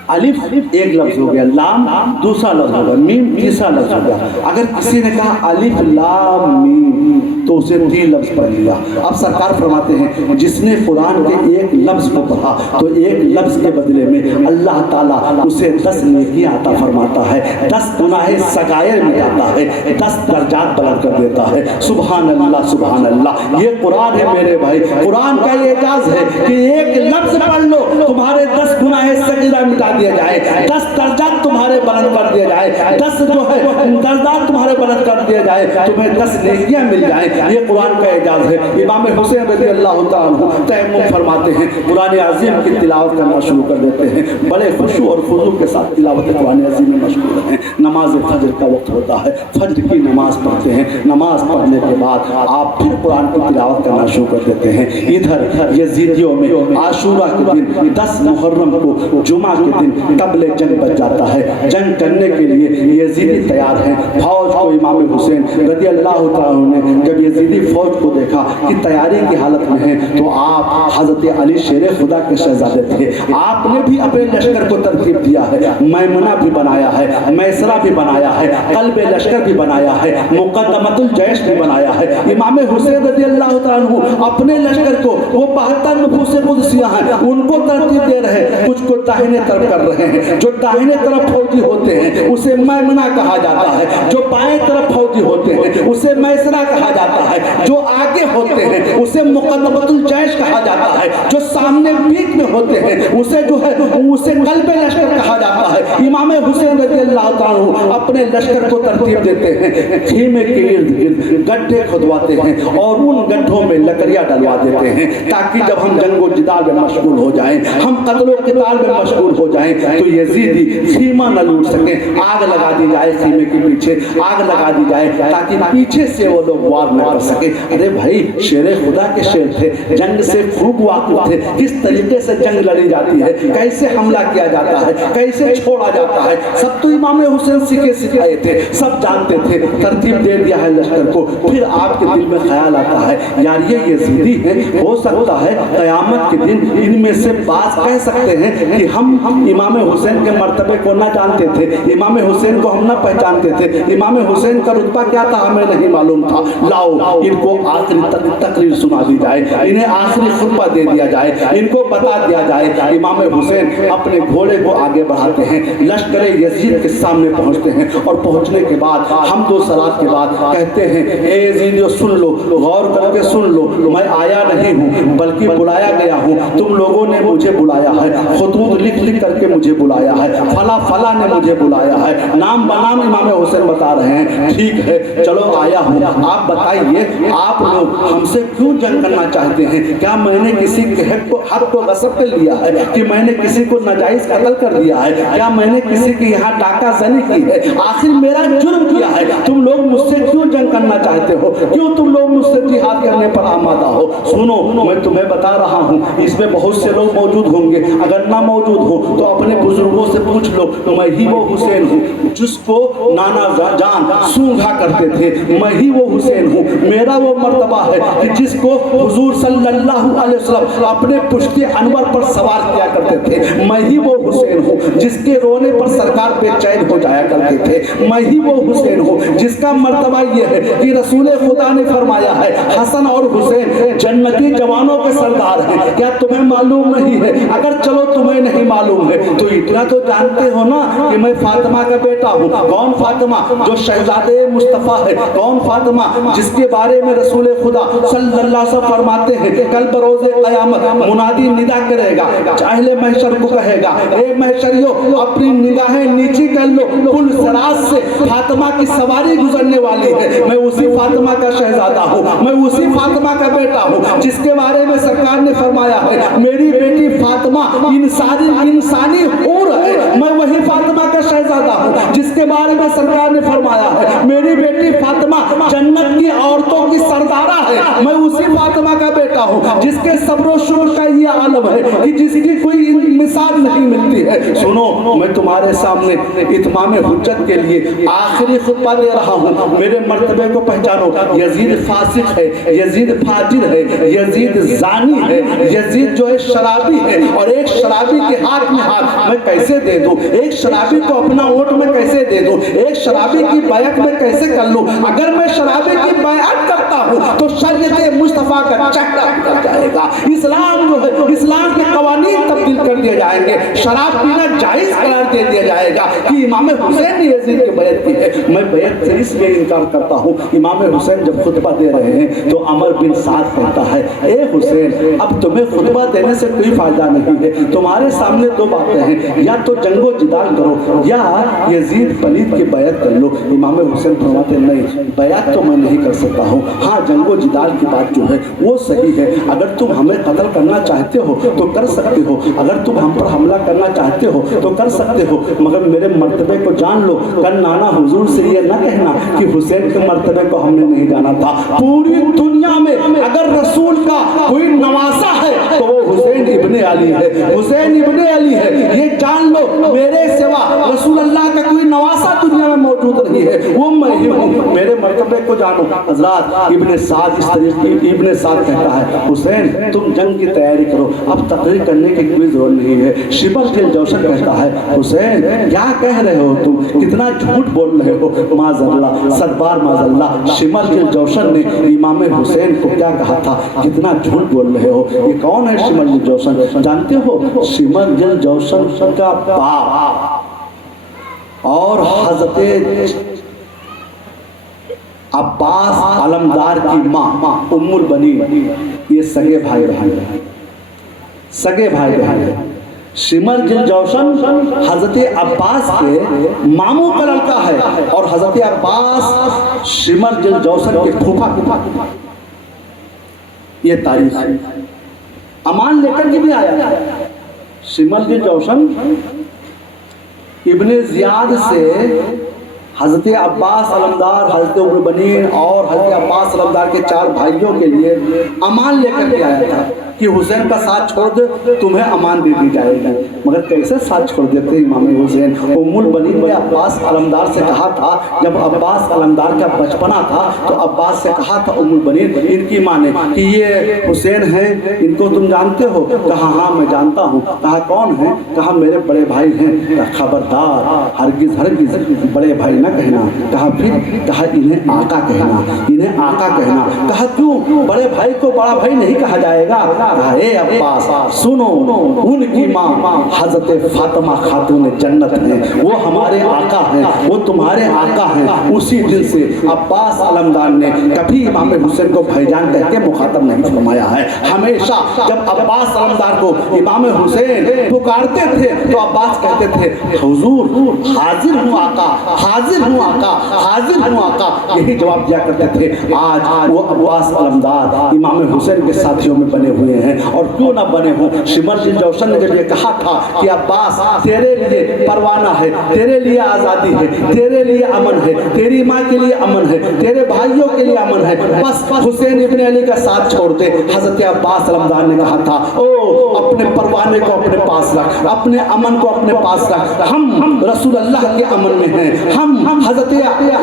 الف ایک لفظ ہو گیا, لام دوسرا لفظ ہوگا, میم تیسرا لفظ ہوگا. اگر کسی نے کہا الف لام میم تو اسے 3 لفظ پڑھ لیا. اب سرکار فرماتے ہیں جس نے قرآن کے ایک لفظ کو پڑھا تو ایک لفظ کے بدلے میں اللہ تعالیٰ اسے 10 نیکیاں عطا فرماتا ہے, 10 گناہ سغائر مٹاتا ہے, 10 درجات بلند کر دیتا ہے. سبحان اللہ سبحان اللہ. یہ قرآن ہے میرے بھائی. قرآن کا یہ اعجاز ہے کہ ایک لفظ پڑھ لو تمہارے 10 گناہ صغیرہ مٹا دیا جائے, 10 درجات تمہارے بلند کر دیا جائے, 10 جو ہے درجات تمہارے بلند کر دیا جائے, تمہیں 10 نیکیاں مل جائیں. جائیں، یہ قرآن کا اعجاز ہے۔ امام حسین رضی اللہ تعالیٰ عنہ تیمم فرماتے ہیں، قرآن عظیم کی تلاوت کرنا شروع کر دیتے ہیں، بڑے خشوع اور خضوع کے ساتھ تلاوت قرآن عظیم میں مشغول ہیں۔ نماز فجر کا وقت ہوتا ہے، فجر کی نماز پڑھتے ہیں، نماز پڑھنے کے بعد آپ پھر قرآن کی تلاوت کرنا شروع کر دیتے ہیں۔ ادھر یزیدیوں میں عاشورہ کے دن 10 محرم کو جمعہ کے دن قبل جنگ بچ جاتا ہے، جنگ کرنے کے لیے یزیدی تیار ہیں۔ فوج کو امام حسین رضی اللہ تعالیٰ نے جب یزیدی فوج کو دیکھا کہ تیاری کی حالت میں ہے تو آپ حضرت علی شیر خدا کے شہزادے تھے، آپ نے بھی اپنے لشکر کو ترتیب دیا ہے، میمنہ بھی بنایا ہے، میسرہ بھی بنایا ہے، قلب لشکر بھی بنایا ہے، مقدمۃ الجیش بھی بنایا ہے۔ امام حسین رضی اللہ تعالیٰ عنہ اپنے لشکر کو، وہ 72 نفوس قدسیہ ہیں، ان کو ترتیب دے رہے ہیں، کچھ کو داہنے طرف کر رہے ہیں۔ جو داہنے طرف فوجی ہوتے ہیں اسے میمنہ کہا جاتا ہے، جو بائیں طرف فوجی ہوتے ہیں اسے میسرہ کہا جاتا ہے، جو آگے ہوتے ہیں اسے مقدمۃ الجیش کہا جاتا ہے، جو سامنے بیچ میں ہوتے ہیں اسے جو ہے اسے قلب لشکر کہا جاتا ہے۔ امام حسین رضی اللہ تعالیٰ اپنے لشکر کو ترتیب دیتے ہیں، خیمے کے ارد گرد گڈھے کھدواتے ہیں اور ان گڈھوں میں لکڑیاں ڈلوا دیتے ہیں تاکہ جب ہم جنگ و جدال میں مشغول ہو جائیں، ہم قتل و قتال میں مشغول ہو جائیں تو یزیدی خیمہ نہ لوٹ سکیں۔ آگ لگا دی جائے، خیمے کے پیچھے آگ لگا دی جائے تاکہ پیچھے سے وہ لوگ وار نہ کر سکیں۔ ارے بھائی، شیر خدا کے شیر تھے، جنگ سے خوب واقف تھے، کس طریقے سے جنگ لڑی جاتی ہے، کیسے حملہ کیا جاتا ہے، کیسے چھوڑا جاتا ہے، سب تو امام حسین سیکھے سکھائے تھے، سب جانتے تھے۔ ترتیب دے دیا ہے لشکر کو، پھر آپ کے دل میں خیال آتا ہے یار یہ یزیدی ہیں، ہو سکتا ہے قیامت کے دن ان میں سے بعض کہہ سکتے ہیں کہ ہم امام حسین کے مرتبے کو نہ جانتے تھے، امام حسین کو ہم نہ پہچانتے تھے، امام حسین کا رتبہ کیا تھا ہمیں نہیں معلوم تھا، لاؤ ان کو آخری تقریر سنا دی جائے، انہیں آخری خطبہ دے دیا جائے، ان کو بتا دیا جائے۔ امام حسین اپنے گھوڑے کو آگے بڑھاتے ہیں، لشکر یزید کے سامنے پہنچتے ہیں اور پہنچنے کے بعد حمد و صلات کے بعد کہتے ہیں اے یزیدیو سن لو، غور کر کے سن لو، میں آیا نہیں ہوں بلکہ بلایا گیا ہوں، تم لوگوں نے مجھے بلایا ہے، خطوط لکھ لکھ کر کے مجھے بلایا ہے، فلاں فلاں نے مجھے بلایا ہے، نام بنام امام حسین بتا رہے ہیں، ٹھیک ہے چلو آیا ہوں، آپ بتائیے آپ لوگ ہم سے کیوں جنگ کرنا چاہتے ہیں؟ کیا میں نے کسی کے حق کو غصب کر لیا ہے کہ میں نے کسی کو ناجائز قتل کر دیا ہے؟ کیا میں نے کسی کی یہاں ڈاکہ زنی کی ہے؟ آخر میرا جرم کیا ہے؟ تم لوگ مجھ سے کیوں جنگ کرنا چاہتے ہو؟ کیوں تم لوگ مجھ سے جہاد کرنے پر آمادہ ہو؟ سنو میں تمہیں بتا رہا ہوں، اس میں بہت سے لوگ موجود ہوں گے، اگر نہ موجود ہو تو اپنے بزرگوں سے پوچھ لو، میں ہی وہ حسین ہوں جس کو نانا جان سونگھا کرتے تھے، میں ہی وہ حسین ہوں، میرا وہ مرتبہ ہے کہ جس کو حضور صلی اللہ علیہ وسلم اپنے پشت انور پر سوار کیا کرتے تھے، میں ہی وہ حسین ہوں جس کے رونے پر سرکار بے چین ہو جایا کرتے تھے، میں ہی وہ حسین ہوں جس کا مرتبہ یہ ہے کہ رسول خدا نے فرمایا ہے حسن اور حسین جنتی جوانوں کے سردار ہیں۔ کیا تمہیں معلوم نہیں ہے؟ اگر چلو تمہیں نہیں معلوم ہے تو اتنا تو جانتے ہو نا کہ میں فاطمہ کا بیٹا ہوں۔ کون فاطمہ؟ جو شہزادے مصطفیٰ ہے۔ کون فاطمہ؟ جس کے بارے میں رسول خدا صلی اللہ علیہ وسلم فرماتے ہیں کل بروز قیامت منادی ندا کرے گا، اہل محشر کو کہے گا اے محشریو اپنی نگاہیں نیچی کر لو، پل صراط سے فاطمہ کی سواری گزرنے والی ہے، میں اسی فاطمہ کا شہزادہ ہوں، میں اسی فاطمہ کا بیٹا ہوں جس کے بارے میں سرکار نے فرمایا ہے میری بیٹی فاطمہ انسانی حور ہے، میں وہی فاطمہ کا شہزادہ ہوں جس کے بارے میں سرکار نے فرمایا ہے میری بیٹی فاطمہ جنت کی عورتوں کی سردارہ ہے، میں اسی فاطمہ کا بیٹا ہوں جس کے صبر و شکر کا یہ عالم ہے کہ جس کی کوئی مثال نہیں ملتی ہے۔ سنو میں تمہارے سامنے اتمام حجت کے لیے آخری خطبہ دے رہا ہوں، میرے مرتبے کو پہچانو، یزید فاسق ہے، یزید فاجر ہے، یزید زانی ہے، یزید جو ہے شرابی ہے، اور ایک شرابی کے ہاتھ میں ہاتھ میں کیسے دے دوں؟ ایک شرابی کو اپنا ووٹ میں کیسے دے دوں؟ ایک شرابی کی بیعت میں کیسے کر لوں؟ اگر میں شرابی کی بیعت کرتا ہوں تو شریعت مصطفیٰ کا چہرہ اتر جائے گا، اسلام جو ہے، اسلام کے قوانین تبدیل کر دیے جائیں گے، شراب پینا جائز قرار دے دیا جائے گا کہ امام حسین نے یزید کی بیعت کی ہے۔ میں بیعت سے اس لیے انکار کرتا ہوں، امام حسین جب خطبہ دے رہے ہیں تو عمر بن سعد کہتا ہے اے حسین اب تمہیں خطبہ دینے سے کوئی فائدہ نہیں ہے، تمہارے سامنے دو باتیں ہیں، یا تو جنگ و جدال کرو یا یزید پلید کی بیعت کر لو۔ امام حسین فرماتے نہیں، بیعت تو میں نہیں کر سکتا ہوں، ہاں جنگ و جدال کی بات جو ہے وہ صحیح ہے، اگر تم ہمیں قتل کرنا چاہتے ہو تو کر سکتے ہو، اگر تم ہم پر حملہ کرنا چاہتے ہو تو کر سکتے ہو، مگر میرے مرتبے کو جان لو۔ کل نانا حضور سے یہ نہ کہنا کہ حسین کے مرتبے کو ہم نے نہیں جانا تھا۔ پوری دنیا میں اگر رسول کا کوئی نواسا ہے تو وہ حسین ابن علی ہے، حسین ابن علی ہے، یہ جان لو۔ میرے سوا رسول اللہ کا کوئی نواسا دنیا میں موجود نہیں ہے، وہ میں ہی ہوں، میرے مرتبے کو جانو۔ حضرات ابن سعد اس طریقے ابن سعد کہتا ہے حسین تم جنگ کی تیاری کرو، اب تقریر کرنے کی کوئی ضرورت نہیں ہے۔ شمر الجوشن کہتا ہے حسین کیا کہہ رہے ہو تم، کتنا جھوٹ بول رہے ہو، معاذ اللہ، صدبار معاذ اللہ۔ شمر الجوشن نے امام حسین کو کیا کہا تھا، کتنا جھوٹ بول رہے ہو۔ یہ کون ہے شمر الجوشن جانتے ہو؟ شمر الجوشن کا باپ اور حضرت عباس علمدار کی ماں ام البنین یہ سگے بھائی بہن ہیں، سگے بھائی بہن ہیں۔ شمر الجوشن حضرت عباس کے ماموں کا لڑکا ہے اور حضرت عباس شمر الجوشن کے پھوپھا۔ یہ تاریخ ہے، امان لے کر کے بھی آیا۔ شمر الجوشن ابن زیاد سے حضرت عباس علمدار، حضرت ام البنین اور حضرت عباس علمدار کے 4 بھائیوں کے لیے امان لے کر کے آیا تھا کہ حسین کا ساتھ چھوڑ دے تمہیں امان دے دی جائے گی، مگر کیسے ساتھ چھوڑ دیتے امام حسین؟ ام البنین نے عباس علمدار سے کہا تھا، جب عباس علمدار کا بچپنا تھا تو عباس سے کہا تھا ام البنین ان کی ماں نے کہ یہ حسین ہیں، ان کو تم جانتے ہو؟ کہا ہاں میں جانتا ہوں۔ کہا کون ہیں؟ کہا میرے بڑے بھائی ہیں۔ کہا خبردار ہرگز ہرگز بڑے بھائی نہ کہنا۔ کہا پھر؟ کہا انہیں آقا کہنا، انہیں آقا کہنا۔ کہا کیوں بڑے بھائی کو بڑا بھائی نہیں کہا جائے گا؟ کہا اے عباس سنو، ان کی ماں حضرت فاطمہ خاتون جنت ہیں، وہ ہمارے آقا ہیں، وہ تمہارے آقا ہیں۔ اسی دن سے عباس علمدار نے کبھی امام حسین کو بھائی جان کہہ کے مخاطب نہیں فرمایا ہے۔ ہمیشہ جب عباس علمدار کو امام حسین پکارتے تھے تو عباس کہتے تھے حضور حاضر ہوں آقا، حاضر ہوں آقا، حاضر ہوں آقا، یہی جواب دیا کرتے تھے۔ آج وہ عباس علمدار امام حسین کے ساتھیوں میں بنے ہوئے ہیں، اور کیوں نہ بنے ہوں۔ شمر الجوشن نے جب یہ کہا تھا کہ عباس تیرے لیے پروانہ ہے، تیرے لیے آزادی ہے، تیرے لیے امن ہے، تیری ماں کے لیے امن ہے، تیرے بھائیوں کے لیے امن ہے، بس حسین ابن علی کا ساتھ چھوڑ دے۔ حضرت عباس علمدار نے کہا تھا او اپنے پروانے کو اپنے پاس رکھ، اپنے امن کو اپنے پاس رکھ، ہم رسول اللہ کے امن میں ہیں، ہم حضرت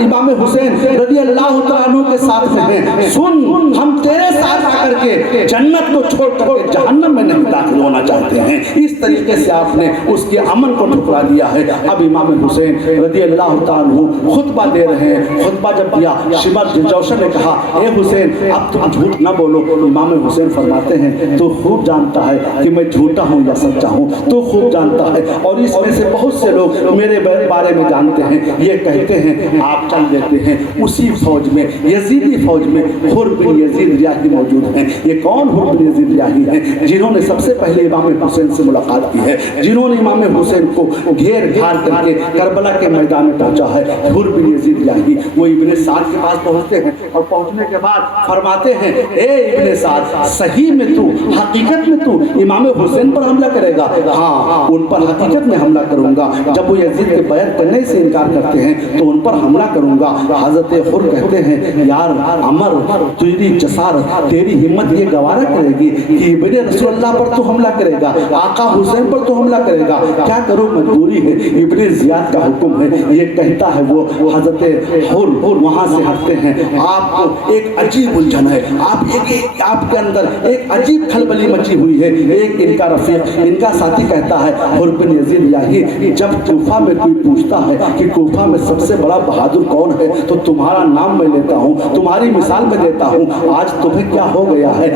امام حسین رضی اللہ تعالیٰ عنہ کے ساتھ میں ہیں، سن ہم تیرے ساتھ آ کر کے جنت کو چھوڑ کر کے جہنم میں نہیں داخل ہونا چاہتے ہیں۔ اس طریقے سے آپ نے اس کے امن کو ٹھکرا دیا ہے۔ اب امام حسین رضی اللہ تعالیٰ عنہ خطبہ دے رہے ہیں، خطبہ جب دیا شمر الجوشن نے کہا اے حسین اب تم جھوٹ نہ بولو۔ امام حسین فرماتے ہیں تو خوب جانتا ہے کہ میں جھوٹا ہوں یا سچا ہوں، تو خوب جانتا ہے، اور اس میں سے بہت سے لوگ میرے بارے میں جانتے ہیں، یہ کہتے ہیں آپ چل دیتے ہیں۔ اسی فوج میں یزیدی فوج میں حر بن یزید ریاحی موجود ہیں۔ یہ کون حر بن یزید ریاحی ہیں؟ جنہوں نے سب سے پہلے امام حسین سے ملاقات کی ہے، جنہوں نے امام حسین کو گھیر گھار کر کے کربلا کے میدان میں پہنچا ہے۔ حر بن یزید ریاحی وہ ابن سعد کے پاس پہنچتے ہیں، اور پہنچنے کے بعد فرماتے ہیں اے ابن سعد صحیح میں تو حقیقت میں تو امام حسین پر حملہ کرے گا؟ ہاں ان پر حقیقت میں حملہ کروں گا، جب وہ یزید کے بیعت کرنے سے انکار کرتے ہیں تو ان پر حملہ کروں گا۔ حضرت حر کہتے ہیں یار عمر تیری جسارت تیری ہمت یہ گوارا کرے گی کہ ابن رسول اللہ پر تو حملہ کرے گا، آقا حسین پر تو حملہ کرے گا؟ کیا کروں مجبوری ہے، ابن زیاد کا حکم ہے، یہ کہتا ہے وہ۔ حضرت حر وہاں سے ہٹتے ہیں۔ آپ کو ایک عجیب الجھن ہے، آپ کے اندر ایک عجیب کھلبلی مچی ہوئی ہے۔ ایک ان کا رفیق ان کا ساتھی کہتا ہے حر بن یزید ریاحی جب کوفہ میں کوئی پوچھتا ہے کہ کوفہ میں سب سے بڑا بہادر کون ہے تو تمہارا نام میں لیتا ہوں، تمہاری مثال میں دیتا ہوں۔ آج تمہیں کیا ہو گیا ہے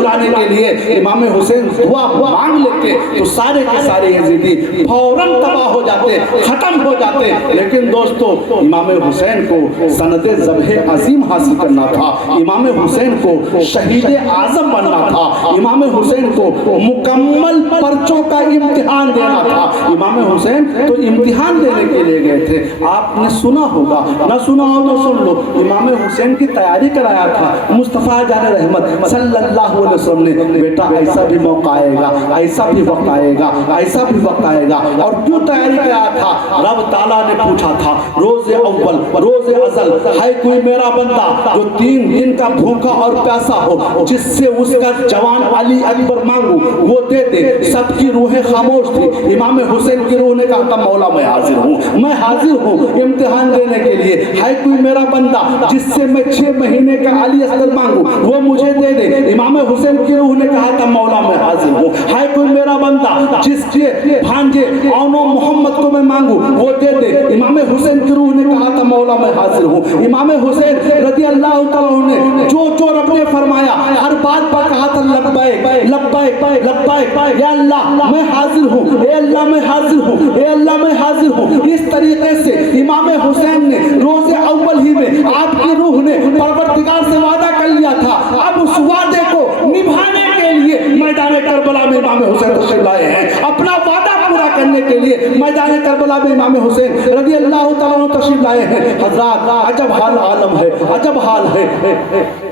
جھلانے کے لیے امام حسین دعا مانگ لیتے تو سارے کے سارے یزیدی فوراً تباہ ہو جاتے، ختم ہو جاتے۔ لیکن دوستو امام حسین کو سند ذبح عظیم حاصل کرنا تھا، امام حسین کو شہید اعظم بننا تھا، امام حسین کو مکمل پرچوں کا امتحان دینا تھا۔ امام حسین تو امتحان دینے کے لیے گئے تھے۔ آپ نے سنا ہوگا، نہ سنا ہو تو سن لو، امام حسین کی تیاری کرایا تھا مصطفیٰ جان رحمت صلی اللہ علیہ وسلم نے، بیٹا ایسا بھی موقع آئے گا، ایسا بھی وقت آئے گا، ایسا بھی وقت آئے گا۔ اور کیوں تیاری کرایا تھا؟ رب تعالیٰ نے پوچھا تھا روز اول روز ازل ہے کوئی میرا بندہ جو 3 دن کا بھوکا اور پیاسا ہو، جس سے اس کا جوان علی اکبر مانگو وہ دے دے۔ سب کی روحیں خاموش تھی، امام حسین کی روح نے کہا تھا مولا میں حاضر ہوں، میں حاضر ہوں امتحان دینے کے لیے۔ ہے کوئی میرا بندہ جس سے میں 6 مہینے کا علی اصغر مانگوں وہ مجھے دے دے۔ امام حسین کی روح نے کہا تھا مولا میں حاضر ہوں۔ ہے کوئی میرا بندہ جس کے بھانجے اونو محمد کو میں مانگوں وہ دے دے۔ امام حسین کی روح نے کہا تھا مولا میں حاضر ہوں۔ امام حسین رضی اللہ تعالیٰ نے جو رب نے فرمایا ہر بات پر کہا تھا لبیک لبیک لبیک، یا اللہ میں حاضر ہوں، اے اللہ میں حاضر ہوں، اے اللہ میں حاضر ہوں۔ اس طریقے سے امام حسین نے روز اول ہی میں آپ کی روح نے پروردگار سے وعدہ کر لیا تھا، اب اس وعدے کو نبھانے کے لیے میدان کربلا میں امام حسین تشریف لائے ہیں۔ اپنا وعدہ پورا کرنے کے لیے میدان کربلا میں امام حسین رضی اللہ تعالیٰ تشریف لائے ہیں۔ حضرات عجب حال عالم ہے، عجب حال ہے۔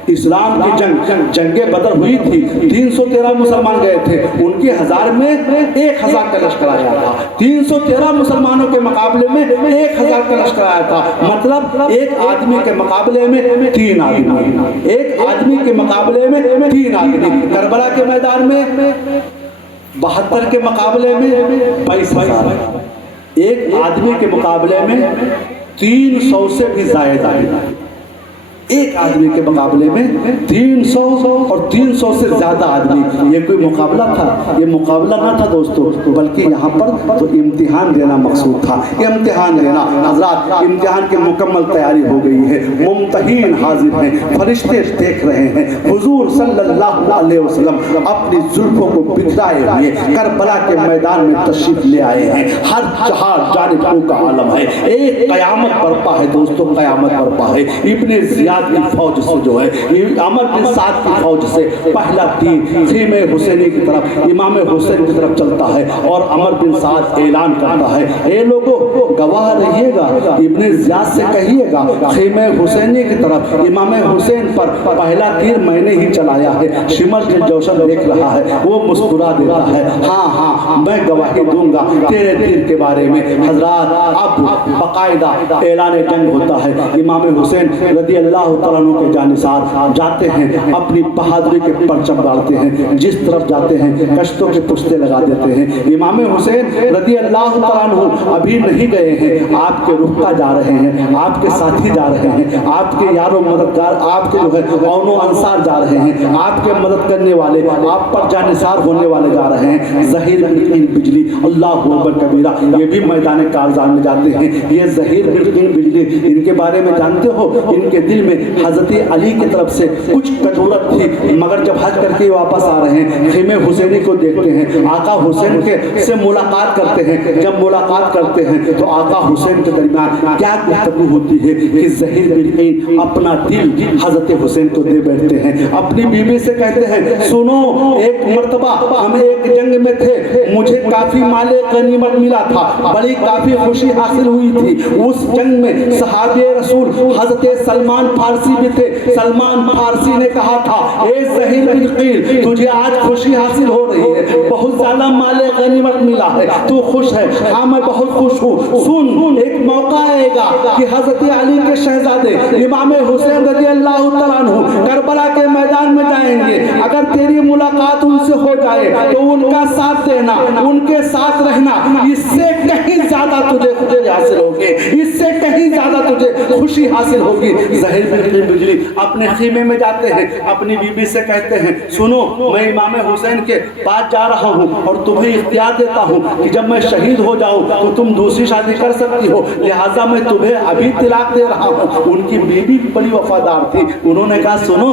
اسلام کی جنگ بدر ہوئی تھی، 313 مسلمان گئے تھے، ان کے 1000 میں 1000 کا لشکر آیا تھا۔ 313 مسلمانوں کے مقابلے میں 1000 کا لشکر آیا تھا، مطلب ایک آدمی کے مقابلے میں 3 آدمی، ایک آدمی کے مقابلے میں 3 آدمی۔ کربلا کے میدان میں 72 کے مقابلے میں 22,000، ایک آدمی کے مقابلے میں 300 سے بھی زائد آئے، ایک آدمی کے مقابلے میں 300 اور 300 سے زیادہ آدمی۔ یہ کوئی مقابلہ تھا؟ یہ مقابلہ نہ تھا دوستو، بلکہ یہاں پر تو امتحان دینا مقصود تھا، امتحان دینا۔ حضرات امتحان کی مکمل تیاری ہو گئی ہے، ممتحن حاضر ہیں، فرشتے دیکھ رہے ہیں۔ حضور صلی اللہ علیہ وسلم اپنی زلفوں کو بکھرائے ہوئے کربلا کے میدان میں تشریف لے آئے ہیں۔ ہر جانب کا عالم ہے، ایک قیامت برپا ہے دوستو، قیامت برپا ہے۔ ابن زیاد کی فوج سے جو ہے عمر بن سعد کی فوج سے پہلا تیر خیمہ حسینی کی طرف، امام حسین کی طرف چلتا ہے اور عمر بن سعد اعلان کرتا ہے اے لوگو گواہ رہیے گا، ابن زیاد سے کہیے گا خیمہ حسینی کی طرف امام حسین پر پہلا تیر میں نے ہی چلایا ہے۔ شمر کے جوشن دیکھ رہا ہے، وہ مسکرا دیتا ہے، ہاں ہاں میں گواہی دوں گا تیرے تیر کے بارے میں۔ حضرات اب باقاعدہ اعلان جنگ ہوتا ہے، امام حسین رضی اللہ تعالیٰ عنہ کے جانثار جاتے ہیں، اپنی بہادری کے پرچم ڈالتے ہیں، جس طرف جاتے ہیں کشتوں کے پشتے لگا دیتے ہیں۔ امام حسین رضی اللہ تعالیٰ عنہ ابھی نہیں گئے ہیں، آپ کے رفقا جا رہے ہیں، آپ کے ساتھی جا رہے ہیں، آپ کے یاروں مددگار، آپ کے جو ہے اون و انصار جا رہے ہیں، آپ کے مدد کرنے والے، آپ پر جانثار ہونے والے جا رہے ہیں۔ ظہیر بن بجلی اللہ اکبر کبیرہ، یہ بھی میدان کارزار میں جاتے ہیں۔ یہ ظہیر بن بجلی، ان کے بارے میں جانتے ہو، ان کے دل میں حضرت علی کی طرف سے کچھ کٹورت تھی، مگر جب حج کر کے واپس آ رہے ہیں خیمہ حسینی کو دیکھتے ہیں، آقا حسین کے سے ملاقات کرتے ہیں۔ جب ملاقات کرتے ہیں تو آقا حسین کے درمیان کیا گفتگو ہوتی ہے کہ ظہیر بن اپنا دل حضرت حسین کو دے بیٹھتے ہیں، اپنی بیوی سے کہتے ہیں سنو ایک مرتبہ ہم ایک جنگ میں تھے، مجھے کافی مال غنیمت ملا تھا، بڑی کافی خوشی حاصل ہوئی تھی۔ اس جنگ میں صحابی رسول حضرت سلمان فارسی بھی تھے، سلمان فارسی نے کہا تھا اے ظہیر بن قیل تجھے آج خوشی حاصل ہو رہی ہے، بہت زیادہ مال غنیمت ملا ہے، تو خوش ہے؟ ہاں میں بہت خوش ہوں۔ سن ایک موقع آئے گا کہ حضرت علی کے شہزادے امام حسین رضی اللہ تعالیٰ عنہ کربلا کے میدان میں جائیں گے، اگر تیری ملاقات ان سے ہو جائے تو ان کا ساتھ دینا، ان کے ساتھ رہنا، اس سے کہیں زیادہ تجھے خوشی حاصل ہوگی، اس سے کہیں زیادہ تجھے خوشی حاصل ہوگی۔ ظہیر بن بجلی اپنے خیمے میں جاتے ہیں، اپنی بیوی سے کہتے ہیں سنو میں امام حسین کے پاس جا رہا ہوں اور تمہیں اختیار دیتا ہوں کہ جب میں شہید ہو جاؤں تو تم دوسری شادی کر سکتی ہو، لہٰذا میں تمہیں ابھی طلاق دے رہا ہوں۔ ان کی بیوی بڑی وفادار تھی، انہوں نے کہا سنو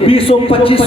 20-25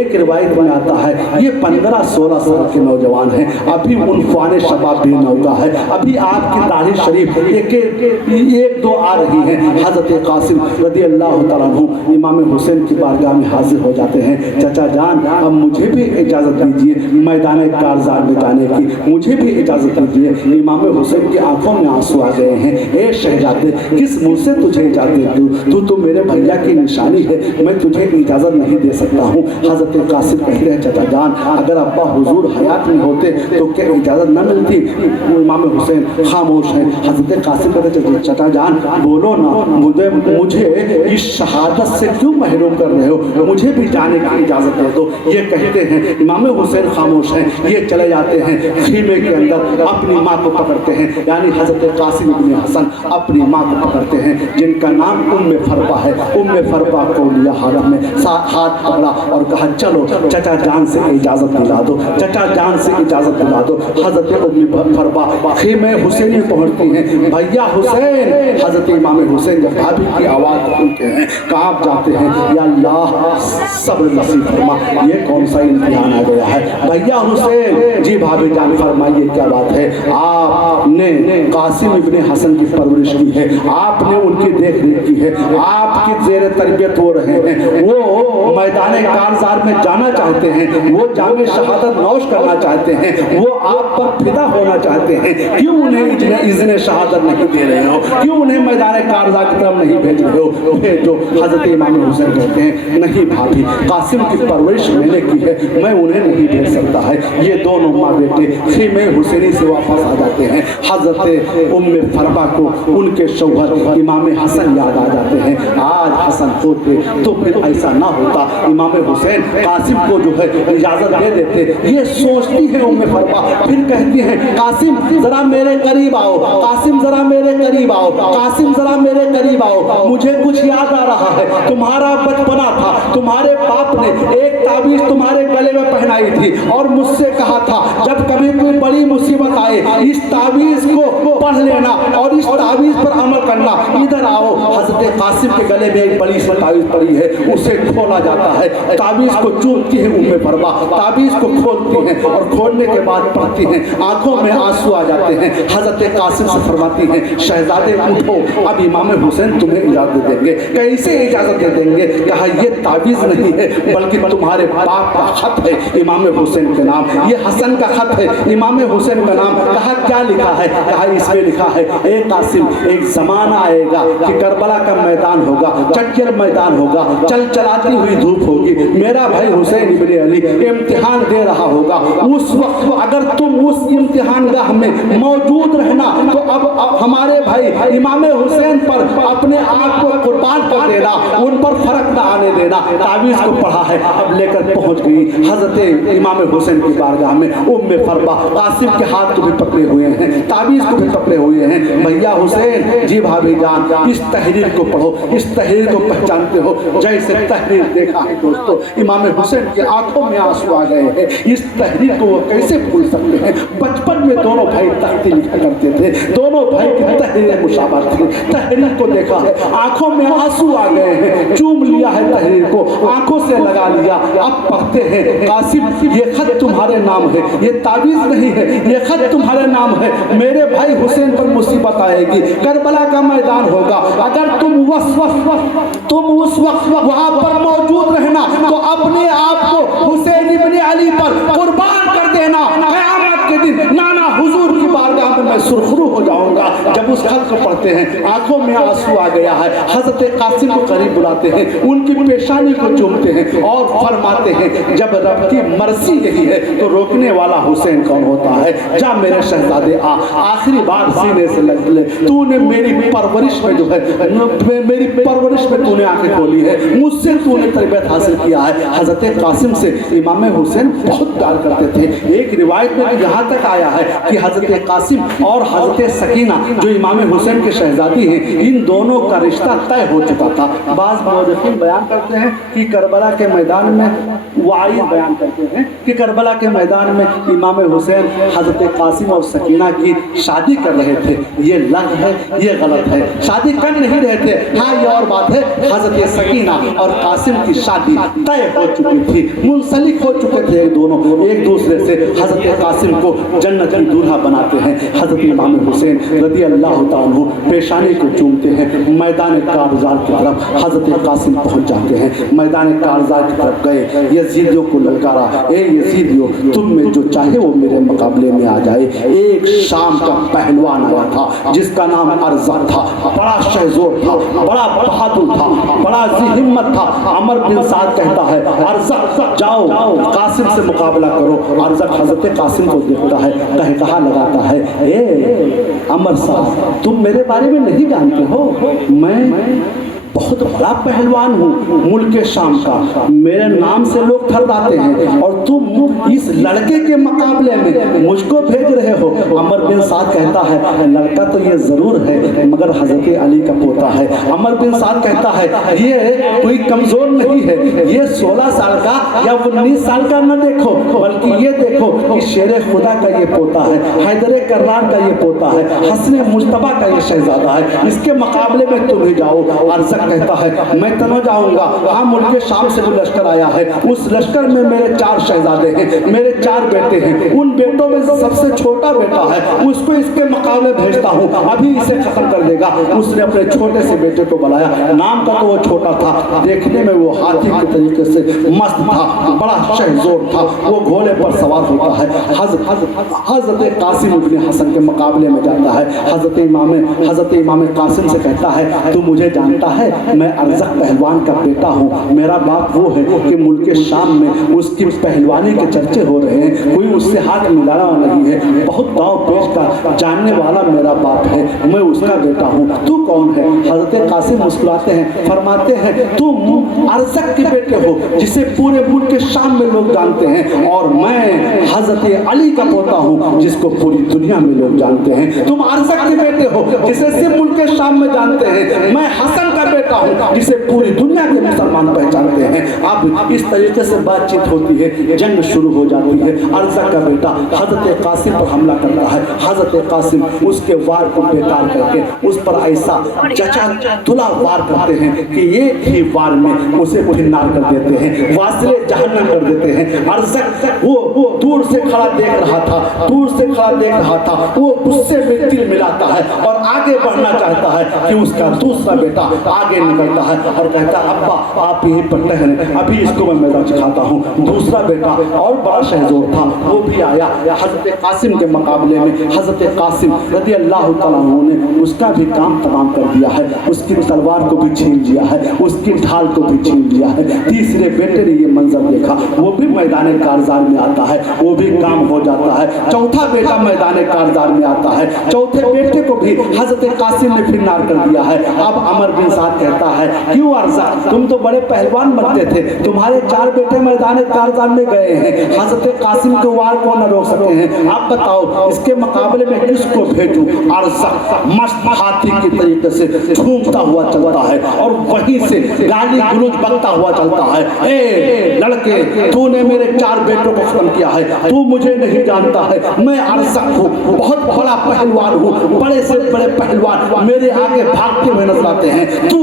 ایک روایت میں آتا ہے یہ 15-16 سال کے نوجوان ہیں، ابھی عنفوان شباب بھی نوکا ہے، ابھی آپ کی داڑھی شریف ایک دو آ رہی ہیں۔ حضرت قاسم رضی اللہ تعالیٰ عنہ امام حسین کی بارگاہ میں حاضر ہو جاتے ہیں، چچا جان اب مجھے بھی اجازت دیجیے میدان کارزار میں جانے کی، مجھے بھی اجازت دیجیے۔ امام حسین کی آنکھوں میں آنسو آ گئے ہیں، اے شہزادے کس منہ سے تجھے اجازت دوں، تو میرے بھیا کی نشانی ہے، میں تجھے اجازت نہیں دے سکتا ہوں۔ حضرت قاسم کہتے ہیں چچا جان اگر ابا حضور حیات میں ہوتے تو کیا اجازت نہ ملتی؟ امام حسین خاموش ہیں۔ حضرت قاسم کہتے ہیں چچا جان بولو نا، مجھے اس شہادت سے کیوں محروم کر رہے ہو، مجھے بھی جانے کی اجازت دے دو۔ یہ کہتے ہیں امام حسین خاموش ہیں، یہ چلے جاتے ہیں خیمے کے اندر اپنی ماں کو پکڑتے ہیں، یعنی حضرت قاسم ابن حسن اپنی ماں کو پکڑتے ہیں جن کا نام فربا ہے۔ فربا کو لیا حرم میں، ہاتھ پکڑا اور کہا چلو چچا جان سے اجازت دلا دو، چچا جان سے اجازت دلا دو۔ حضرت فربا خیمے حسینی پہنچتی ہیں، بھیا حسین۔ حضرت امام حسین جب بھابھی کی آواز سنتے ہیں کانپ جاتے ہیں، یا اللہ صبر نصیب فرما، یہ کون سا امتحان آ گیا ہے؟ بھیا حسین جی بھابھی جان فرمائیے کیا بات ہے؟ آپ نے قاسم ابن حسن کی پرورش کی ہے، آپ نے ان کی دیکھ ریکھ کی ہے، آپ کی زیر تربیت ہو رہے ہیں، وہ میدان کارزار میں جانا چاہتے ہیں، وہ جامع شہادت نوش کرنا چاہتے ہیں، وہ آپ پر فدا ہونا چاہتے ہیں، کیوں انہیں اذن شہادت نہیں دے رہے ہو؟ کیوں انہیں میدان کارزار کی طرف نہیں بھیج رہے ہو؟ بھیجو۔ حضرت امام حسین کہتے ہیں نہیں بھابھی، قاسم کی پرورش میں نے کی ہے، میں انہیں نہیں بھیج سکتا ہے۔ یہ دونوں ماں بیٹے خیمے حسینی سے واپس آ جاتے ہیں۔ حضرت فربا کو ان کے شوہر امام حسن یاد آ جاتے ہیں، آج حسن ہوتے تو پھر ایسا نہ ہوتا، امام حسین قاسم کو جو ہے اجازت دے دیتے۔ یہ سوچتی ہے فربا، پھر کہتی ہیں قاسم ذرا میرے قریب آؤ، قاسم ذرا میرے قریب آؤ، قاسم ذرا میرے قریب آؤ، مجھے کچھ یاد آ رہا ہے، تمہارا بچپنا تھا، تمہارے باپ نے ایک تعویذ تمہارے گلے میں پہنائی تھی اور مجھ سے کہا تھا جب کبھی کوئی بڑی مصیبت آئے اس تعویذ کو پڑھ لینا اور اس تعویذ پر عمل کرنا، ادھر آؤ۔ حضرت قاسم کے گلے میں ایک بڑی سی تعویذ پڑی ہے، اسے کھولا جاتا ہے، تعویذ کو چومتی ہے فربا، تعویذ کو کھولتی ہیں اور کھولنے کے بعد پڑھتی ہیں، آنکھوں میں آنسو آ جاتے ہیں۔ حضرت قاسم سے فرماتی ہیں شہزادے اٹھو، اب امام حسین تمہیں اجازت دیں گے۔ کیسے اجازت دے دیں گے؟ کہا یہ تعویذ نہیں ہے بلکہ تمہارے باپ کا خط ہے امام حسین کے نام، یہ حسن کا خط ہے امام حسین کا نام۔ کہا کیا لکھا ہے؟ کہا اس میں لکھا ہے اے قاسم ایک زمانہ آئے گا کہ کربلا کا میدان ہوگا، چکر میدان ہوگا، چل چلاتی ہوئی دھوپ ہوگی، میرا بھائی حسین ابن علی امتحان دے رہا ہوگا، اس وقت اگر تم اس امتحان گاہ میں موجود رہنا تو اب ہمارے بھائی امام حسین پر اپنے آپ کو قربان کر دینا، ان پر فرق نہ آنے دینا۔ تعویذ کو پڑھا ہے، اب لے کر پہنچ گئی حضرت امام حسین کی بارگاہ میں۔ فربا قاسم کے ہاتھ کو بھی پکڑے ہوئے ہیں، تعویذ کو بھی پکڑے ہوئے ہیں۔ بھیا حسین جی بھابھی جان اس تحریر کو پڑھو، اس تحریر کو پہچانتے ہو؟ جیسے تحریر دیکھا ہے دوستو امام حسین کی آنکھوں میں آنسو آ گئے ہیں۔ اس تحریر کو وہ کیسے بھول سکتے ہیں؟ بچپن میں دونوں بھائی تختی لکھا کرتے تھے، دونوں بھائی کی تحریر مشابہ تھی۔ تحریر کو دیکھا ہے، آنکھوں میں آنسو آ گئے ہیں، چوم لیا ہے تحریر کو، آنکھوں سے لگا لیا۔ اب پڑھتے ہیں قاسم یہ خط تمہارے نام ہے، یہ تعویذ نہیں ہے، یہ خط تمہارے نام ہے، میرے بھائی حسین پر مصیبت آئے گی، کربلا کا میدان ہوگا، اگر تم اس وقت وہاں پر موجود رہنا تو اپنے آپ کو حسین ابن علی پر قربان کر دینا، قیامت کے دن نانا حضور کی بارگاہ میں سرخرو ہو جاؤں گا۔ جب اس خط کو پڑھتے ہیں آنکھوں میں آنسو آ گیا ہے، حضرت قاسم کو قریب بلاتے ہیں، ان کی پیشانی کو چومتے ہیں اور فرماتے ہیں جب رب کی مرضی یہی ہے تو روکنے والا حسین کون ہوتا ہے؟ جا میرے شہزادے آخری بار سینے سے لگ لے، تو نے میری پرورش میں جو ہے میری پرورش میں تو نے آنکھیں کھولی ہے، مجھ سے تو نے تربیت حاصل کیا ہے۔ حضرت قاسم سے امام حسین بہت پیار کرتے تھے۔ ایک روایت میں یہاں تک آیا ہے کہ حضرت قاسم اور حضرت سکینہ جو امام حسین کے شہزادی ہیں، ان دونوں کا رشتہ طے ہو چکا تھا۔ بعض مورخین بیان کرتے ہیں کہ کربلا کے میدان میں، وعید بیان کرتے ہیں کہ کربلا کے میدان میں امام حسین حضرت قاسم اور سکینہ کی شادی کر رہے تھے۔ یہ لغو ہے، یہ غلط ہے، شادی کر نہیں رہے تھے۔ ہاں یہ اور بات ہے، حضرت سکینہ اور قاسم کی شادی طے ہو چکی تھی، منسلک ہو چکے تھے دونوں ایک دوسرے سے۔ حضرت قاسم کو جنت کی دولہا بناتے ہیں، حضرت امام حسین رضی اللہ تعالیٰ عنہ پیشانی کو چومتے ہیں۔ میدان کارزار کی طرف حضرت قاسم پہنچ جاتے ہیں، میدان کارزار کی طرف گئے، یزیدیوں کو للکارا، اے یزیدیوں تم میں جو چاہے وہ میرے مقابلے میں آ جائے۔ ایک شام کا پہلوان آیا تھا جس کا نام ارزق تھا، بڑا شہزور تھا، بڑا بہادر تھا، بڑا ذی ہمت تھا۔ عمر بن سعد کہتا ہے ارزق جاؤ قاسم سے مقابلہ کرو۔ ارزق حضرت قاسم کو دیکھتا ہے، کہا لگاتا ہے اے عمر صاحب تم میرے بارے میں نہیں جانتے ہو، میں بہت بڑا پہلوان ہوں ملک شام کا، میرے نام سے لوگ تھرداتے ہیں، اور تم اس لڑکے کے مقابلے میں مجھ کو بھیج رہے ہو۔ عمر بن سعد کہتا ہے لڑکا تو یہ ضرور ہے مگر حضرت علی کا پوتا ہے۔ عمر بن سعد کہتا ہے یہ کوئی کمزور نہیں ہے، یہ 16 سال کا یا 19 سال کا نہ دیکھو بلکہ یہ دیکھو کہ شیر خدا کا یہ پوتا ہے، حیدر کرار کا یہ پوتا ہے، حسن مجتبیٰ کا یہ شہزادہ ہے، اس کے مقابلے میں تم ہی جاؤ۔ ارزق کہتا ہے میں تو نہ جاؤں گا، ہاں ملک شام سے جو لشکر آیا ہے اس لشکر میں میرے 4 شہزادے ہیں، میرے 4 بیٹے ہیں، ان بیٹوں میں سب سے چھوٹا بیٹا ہے، اس کو اس کے مقابلے بھیجتا ہوں، ابھی اسے ختم کر دے گا۔ اس نے اپنے چھوٹے سے بیٹے کو بلایا، نام کا تو وہ چھوٹا تھا، دیکھنے میں وہ ہاتھی کے طریقے سے مست تھا، بڑا شہزور تھا، وہ گھوڑے پر سوار ہوتا ہے، حضرت قاسم ابن حسن کے مقابلے میں جاتا ہے۔ حضرت امام قاسم سے کہتا ہے تو مجھے جانتا ہے میں ارزق پہلوان کا بیٹا ہوں، میرا باپ وہ ہے کہ ملک شام میں اس کی پہلوانی کے چرچے ہو رہے ہیں، کوئی اس سے ہاتھ ملانا نہیں ہے، بہت داؤ پیش کا جاننے والا میرا باپ ہے، میں اس کا بیٹا ہوں، تو کون ہے؟ حضرت قاسم مسکراتے ہیں، فرماتے ہیں تم ارزق کے بیٹے ہو جسے پورے ملک شام میں لوگ جانتے ہیں، اور میں حضرت علی کا پوتا ہوں جس کو پوری دنیا میں لوگ جانتے ہیں۔ تم ارزق کے بیٹے ہو جسے صرف ملک شام میں جانتے ہیں، میں حسن کا بیٹا ہوں جسے پوری دنیا کے مسلمان پہچانتے ہیں۔ اب اس طریقے سے بات چیت ہوتی ہے، جنگ شروع ہو جاتی ہے۔ ارزق کا بیٹا حضرت قاسم پر حملہ کرتا ہے، حضرت قاسم اس کے وار کو بیکار کر کے اس پر ایسا چچا تلا وار کرتے ہیں کہ ایک ہی وار میں اسے پھنار کر دیتے ہیں، واصل جہنم کر دیتے ہیں۔ ارزق وہ دور سے کھڑا دیکھ رہا تھا، وہ غصے میں دل ملاتا ہے اور آگے بڑھنا چاہتا ہے کہ اس کا دوسرا بیٹا آگے نکلتا ہے اور کہتا ہے ابا آپ یہیں پر ٹہریں، ابھی اس کو میں میدان سکھاتا ہوں۔ دوسرا بیٹا اور بڑا شہزور تھا وہ بھی آیا حضرت قاسم کے مقابلے میں، حضرت قاسم رضی اللہ تعالیٰ عنہ نے اس کا بھی کام تمام کر دیا ہے، اس کی تلوار کو بھی چھین لیا ہے، اس کی ڈھال کو بھی چھین لیا ہے۔ تیسرے بیٹے نے یہ منظر دیکھا، وہ بھی میدان کارزار میں آتا ہے، وہ بھی کام ہو جاتا ہے۔ چوتھا بیٹا میدان کارزار میں آتا ہے، چوتھے بیٹے کو بھی حضرت قاسم نے پھنار کر دیا ہے۔ اب عمر بن سعد کہتا ہے کیوں ارزق تم تو بڑے پہلوان بنتے تھے، تمہارے 4 بیٹے میدان کارزار میں گئے ہیں، حضرت قاسم کے وار کو نہ روک سکے ہیں، آپ بتاؤ اس کے مقابلے میں کس کو بھیجوں؟ ارزق مست ہاتھی کی طریقے سے جھومتا ہوا چلتا ہے اور وہیں سے گالی گلوچ بکتا ہوا چلتا ہے، اے لڑکے تو نے میرے 4 بیٹوں کو ختم کیا ہے، تو مجھے نہیں جانتا ہے، میں ارزق ہوں، بہت بڑا پہلوان ہوں، بڑے سے بڑے پہلوان میرے آگے بھاگتے ہوئے نظر آتے ہیں، تو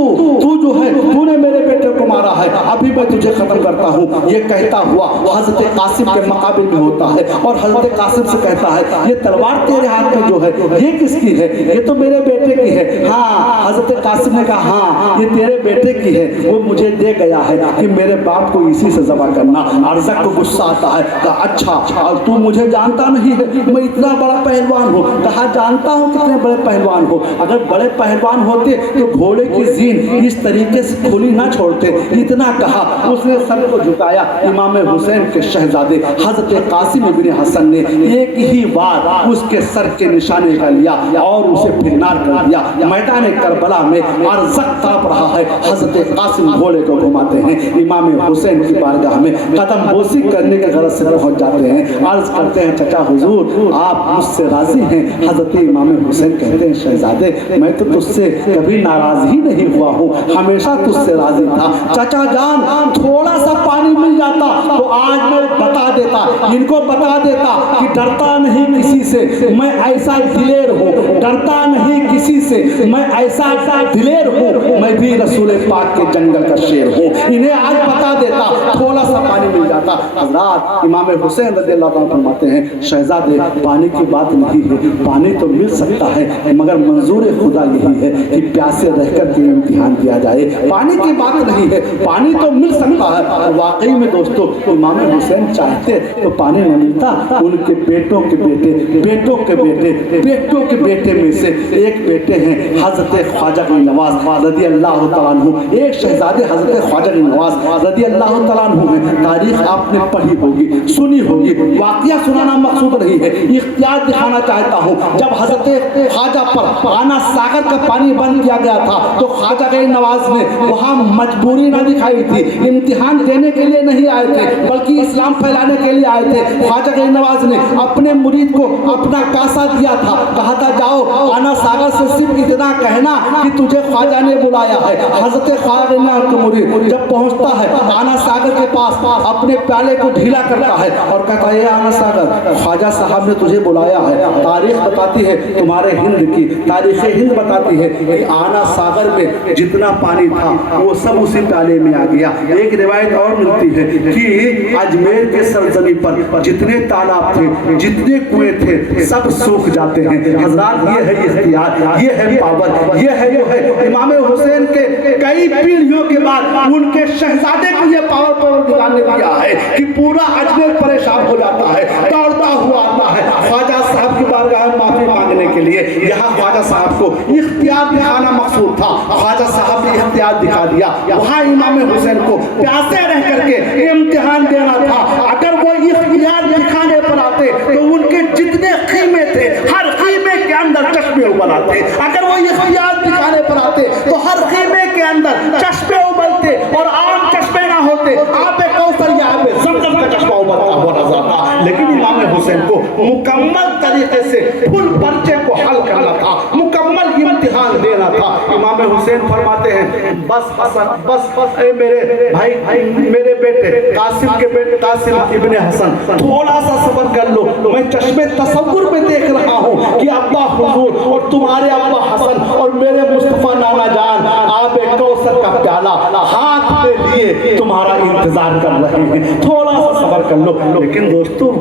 جو ہے تو نے میرے بیٹے کو مارا ہے، ابھی میں تجھے ختم کرتا ہوں۔ یہ کہتا ہوا حضرت قاسم کے مقابل میں ہوتا ہے اور حضرت قاسم سے کہتا ہے یہ تلوار تیرے ہاتھ میں جو ہے یہ کس کی ہے؟ یہ تو میرے بیٹے کی ہے۔ ہاں حضرت قاسم نے کہا ہاں یہ تیرے بیٹے کی ہے، وہ مجھے دے گیا ہے کہ میرے باپ کو اسی سے ذبح کرنا۔ ارزق کو غصہ آتا ہے، کہا اچھا اور تو مجھے جانتا نہیں ہے، میں اتنا بڑا پہلوان ہوں؟ کہا جانتا ہوں کتنے بڑے پہلوان ہو، اگر بڑے پہلوان ہوتے تو گھوڑے کی زین اس طریقے سے کھلی نہ چھوڑتے۔ اتنا کہا اس نے سر کو جھکایا۔ امام حسین کے شہزادے حضرت قاسم ابن حسن نے ایک ہی بار اس کے سر کے نشانے کا لیا اور اسے پھنار کر دیا۔ میدان کربلا میں ارزق تڑپ رہا ہے، حضرت قاسم گھوڑے کو گھماتے ہیں امام حسین کی بارگاہ میں قدم بوسی کرنے کے غرض سے پہنچ جاتے ہیں. عرض کرتے ہیں چچا حضور آپ مجھ سے راضی ہیں؟ حضرت امام حسین کہتے ہیں شہزادے میں تو تجھ سے کبھی ناراض ہی نہیں ہوا ہوں, ہمیشہ تجھ سے راضی تھا. چچا جان تھوڑا سا پانی مل جاتا تو آج میں بتا دیتا, ان کو بتا دیتا کہ ڈرتا نہیں کسی سے, میں ایسا دلیر ہوں, ڈرتا نہیں کسی سے, میں ایسا دلیر ہوں, میں بھی رسول پاک کے جنگل کا شیر ہوں. انہیں آج بتا دیتا, تھوڑا سا پانی مل جاتا. حضرات امام حسین رضی اللہ عنہ فرماتے ہیں شہزادے پانی کی بات نہیں ہے, پانی تو مل سکتا ہے مگر منظور خدا یہی ہے کہ پیاسے رہ کر کے امتحان دیا جائے. پانی کی بات نہیں ہے, پانی تو مل سکتا ہے. واقعی میں دوستو امام حسین چاہتے تو پانی نہ ملتا. ان کے بیٹوں کے بیٹے, بیٹوں کے بیٹے, بیٹوں کے بیٹے میں سے ایک بیٹے ہیں حضرت خواجہ نواز رضی اللہ تعالیٰ عنہ. ایک شہزادے حضرت خواجہ نواز رضی اللہ تعالیٰ عنہ ہیں. تاریخ آپ نے پڑھی ہوگی, سنی ہوگی, واقعہ سنانا مقصود نہیں ہے, اختیار دکھانا چاہتا ہوں. جب حضرت خواجہ پر آنا ساگر کا پانی بند کیا گیا تھا تو خواجہ نواز نے وہاں مجبوری نہ دکھائی تھی, امتحان دینے کے لیے نہیں آئے تھے بلکہ اسلام پھیلانے کے لیے آئے تھے. خواجہ نواز نے اپنے مرید کو اپنا کاسا دیا تھا, کہا تھا جاؤ آنا ساگر سے صرف اتنا کہنا کہ تجھے خواجہ نے بلایا ہے. حضرت خواجہ کا مرید جب پہنچتا ہے آنا ساگر کے پاس اپنے پیالے کو ڈھیلا کرتا ہے اور کہتا ہے آنا ساگر خواجہ صاحب نے تجھے بلایا ہے. تاریخ بتاتی ہے تمہارے ہند کی, تاریخ ہند بتاتی ہے کہ آنا ساگر میں جتنا پانی تھا وہ سب اسی پیالے میں آ گیا. ایک روایت اور ملتی ہے کہ اجمیر کے سرزمین پر جتنے تالاب تھے, جتنے کنویں تھے, سب سوکھ جاتے ہیں. حضرات یہ ہے اختیار, یہ ہے پاور, یہ ہے جو ہے امام حسین کے کئی پیڑھیوں کے بعد ان کے شہزادے کو یہ پاور دکھانے دیا ہے کہ پورا اجمیر پریشان ہو جاتا ہے, دوڑتا ہوا آتا ہے خواجہ صاحب کی بارگاہ میں معافی مانگنے کے لیے. یہاں خواجہ صاحب کو اختیار دکھانا مقصود تھا, خواجہ صاحب نے اختیار دکھا دیا. وہاں امام حسین کو پیاسے رہ کر کے امتحان دینا تھا. اگر وہ اختیار دکھانے پر آتے تو ان کے جتنے خیمے تھے ہر خیمے کے اندر چشمے ابل آتے. اگر وہ اختیار دکھانے پر آتے تو ہر خیمے کے اندر چشمے ابلتے اور عام چشمے نہ ہوتے, آب کوثر یا آب زمزم کا چشمہ ابلتا ہوا نظر آتا. لیکن امام حسین کو مکمل طریقے سے پھل پرچے کو حل کرنا تھا, مکمل امتحان دینا تھا. امام حسین فرماتے ہیں بس حسن, بس اے میرے بھائی, میرے بیٹے قاسم کے بیٹے قاسم ابن حسن, تھوڑا سا صبر کر لو. میں چشمے تصور میں دیکھ رہا ہوں کہ ابا حضور اور تمہارے ابا حسن اور میرے مصطفیٰ نانا جان آب کوثر کا پیالہ ہاتھ پہ لیے تمہارا انتظار کر رہے ہیں, تھوڑا سا صبر کر لو. لیکن دوستو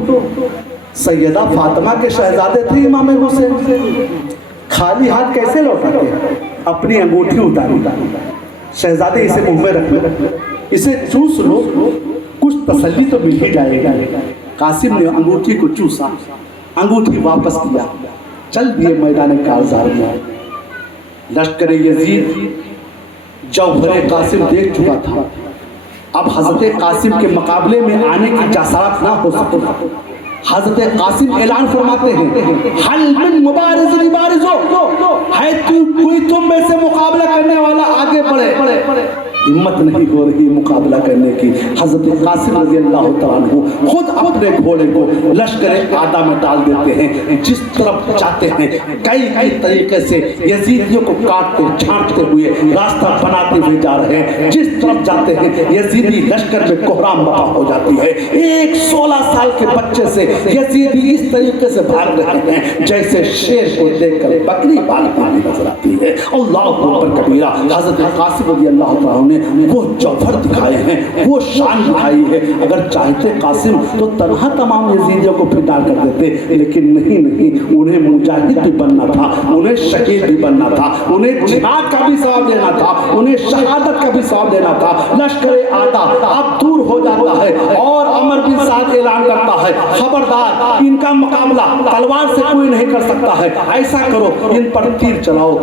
سیدہ فاطمہ کے شہزادے تھے امام حسین, خالی ہاتھ کیسے لوٹاتے ہیں؟ اپنی انگوٹھی اتاری, شہزادے اسے منہ میں رکھ لو, اسے چوس لو, کچھ تسلی تو مل ہی جائے گا. قاسم نے انگوٹھی کو چوسا, انگوٹھی واپس کیا, چل دیے میدان کارزار میں. لشکر یزید جوہر قاسم دیکھ چکا تھا, اب حضرت قاسم کے مقابلے میں آنے کی جسارت نہ ہو سکے. حضرت قاسم اعلان فرماتے ہیں حل من مبارز لبارزو, ہے کوئی تم میں سے مقابلہ کرنے والا آگے بڑھے. ہمت نہیں ہو رہی مقابلہ کرنے کی. حضرت قاسم رضی اللہ تعالیٰ عنہ خود اپنے گھوڑے کو لشکر عادہ میں ڈال دیتے ہیں. جس طرف چاہتے ہیں کئی طریقے سے یزیدیوں کو کاٹتے چھانٹتے ہوئے راستہ بناتے ہوئے جا رہے ہیں. جس طرف جاتے ہیں یزیدی لشکر میں کوہرام برپا ہو جاتی ہے. ایک 16 سال کے بچے سے یزیدی اس طریقے سے بھاگ رہے ہیں جیسے شیر کو دیکھ کر بکری بھاگتی نظر آتی ہے. اللہ اکبر کبیرہ. حضرت قاسم رضی اللہ تعالیٰ عنہ وہ جوہر دکھائے ہیں, وہ شان دکھائی ہے. اگر چاہتے قاسم تو تنہا تمام یزیدیوں کو پھٹا کر دیتے, لیکن نہیں, انہیں مجاہد بھی بننا تھا, انہیں شہید بھی بننا تھا, انہیں جہاد کا بھی ثواب دینا تھا, انہیں شہادت کا بھی ثواب دینا تھا. لشکر آتا اب دور ہو جاتا ہے اور عمر بن سعد اعلان کرتا ہے خبردار ان کا مقابلہ تلوار سے کوئی نہیں کر سکتا ہے, ایسا کرو ان پر تیر چلاؤ.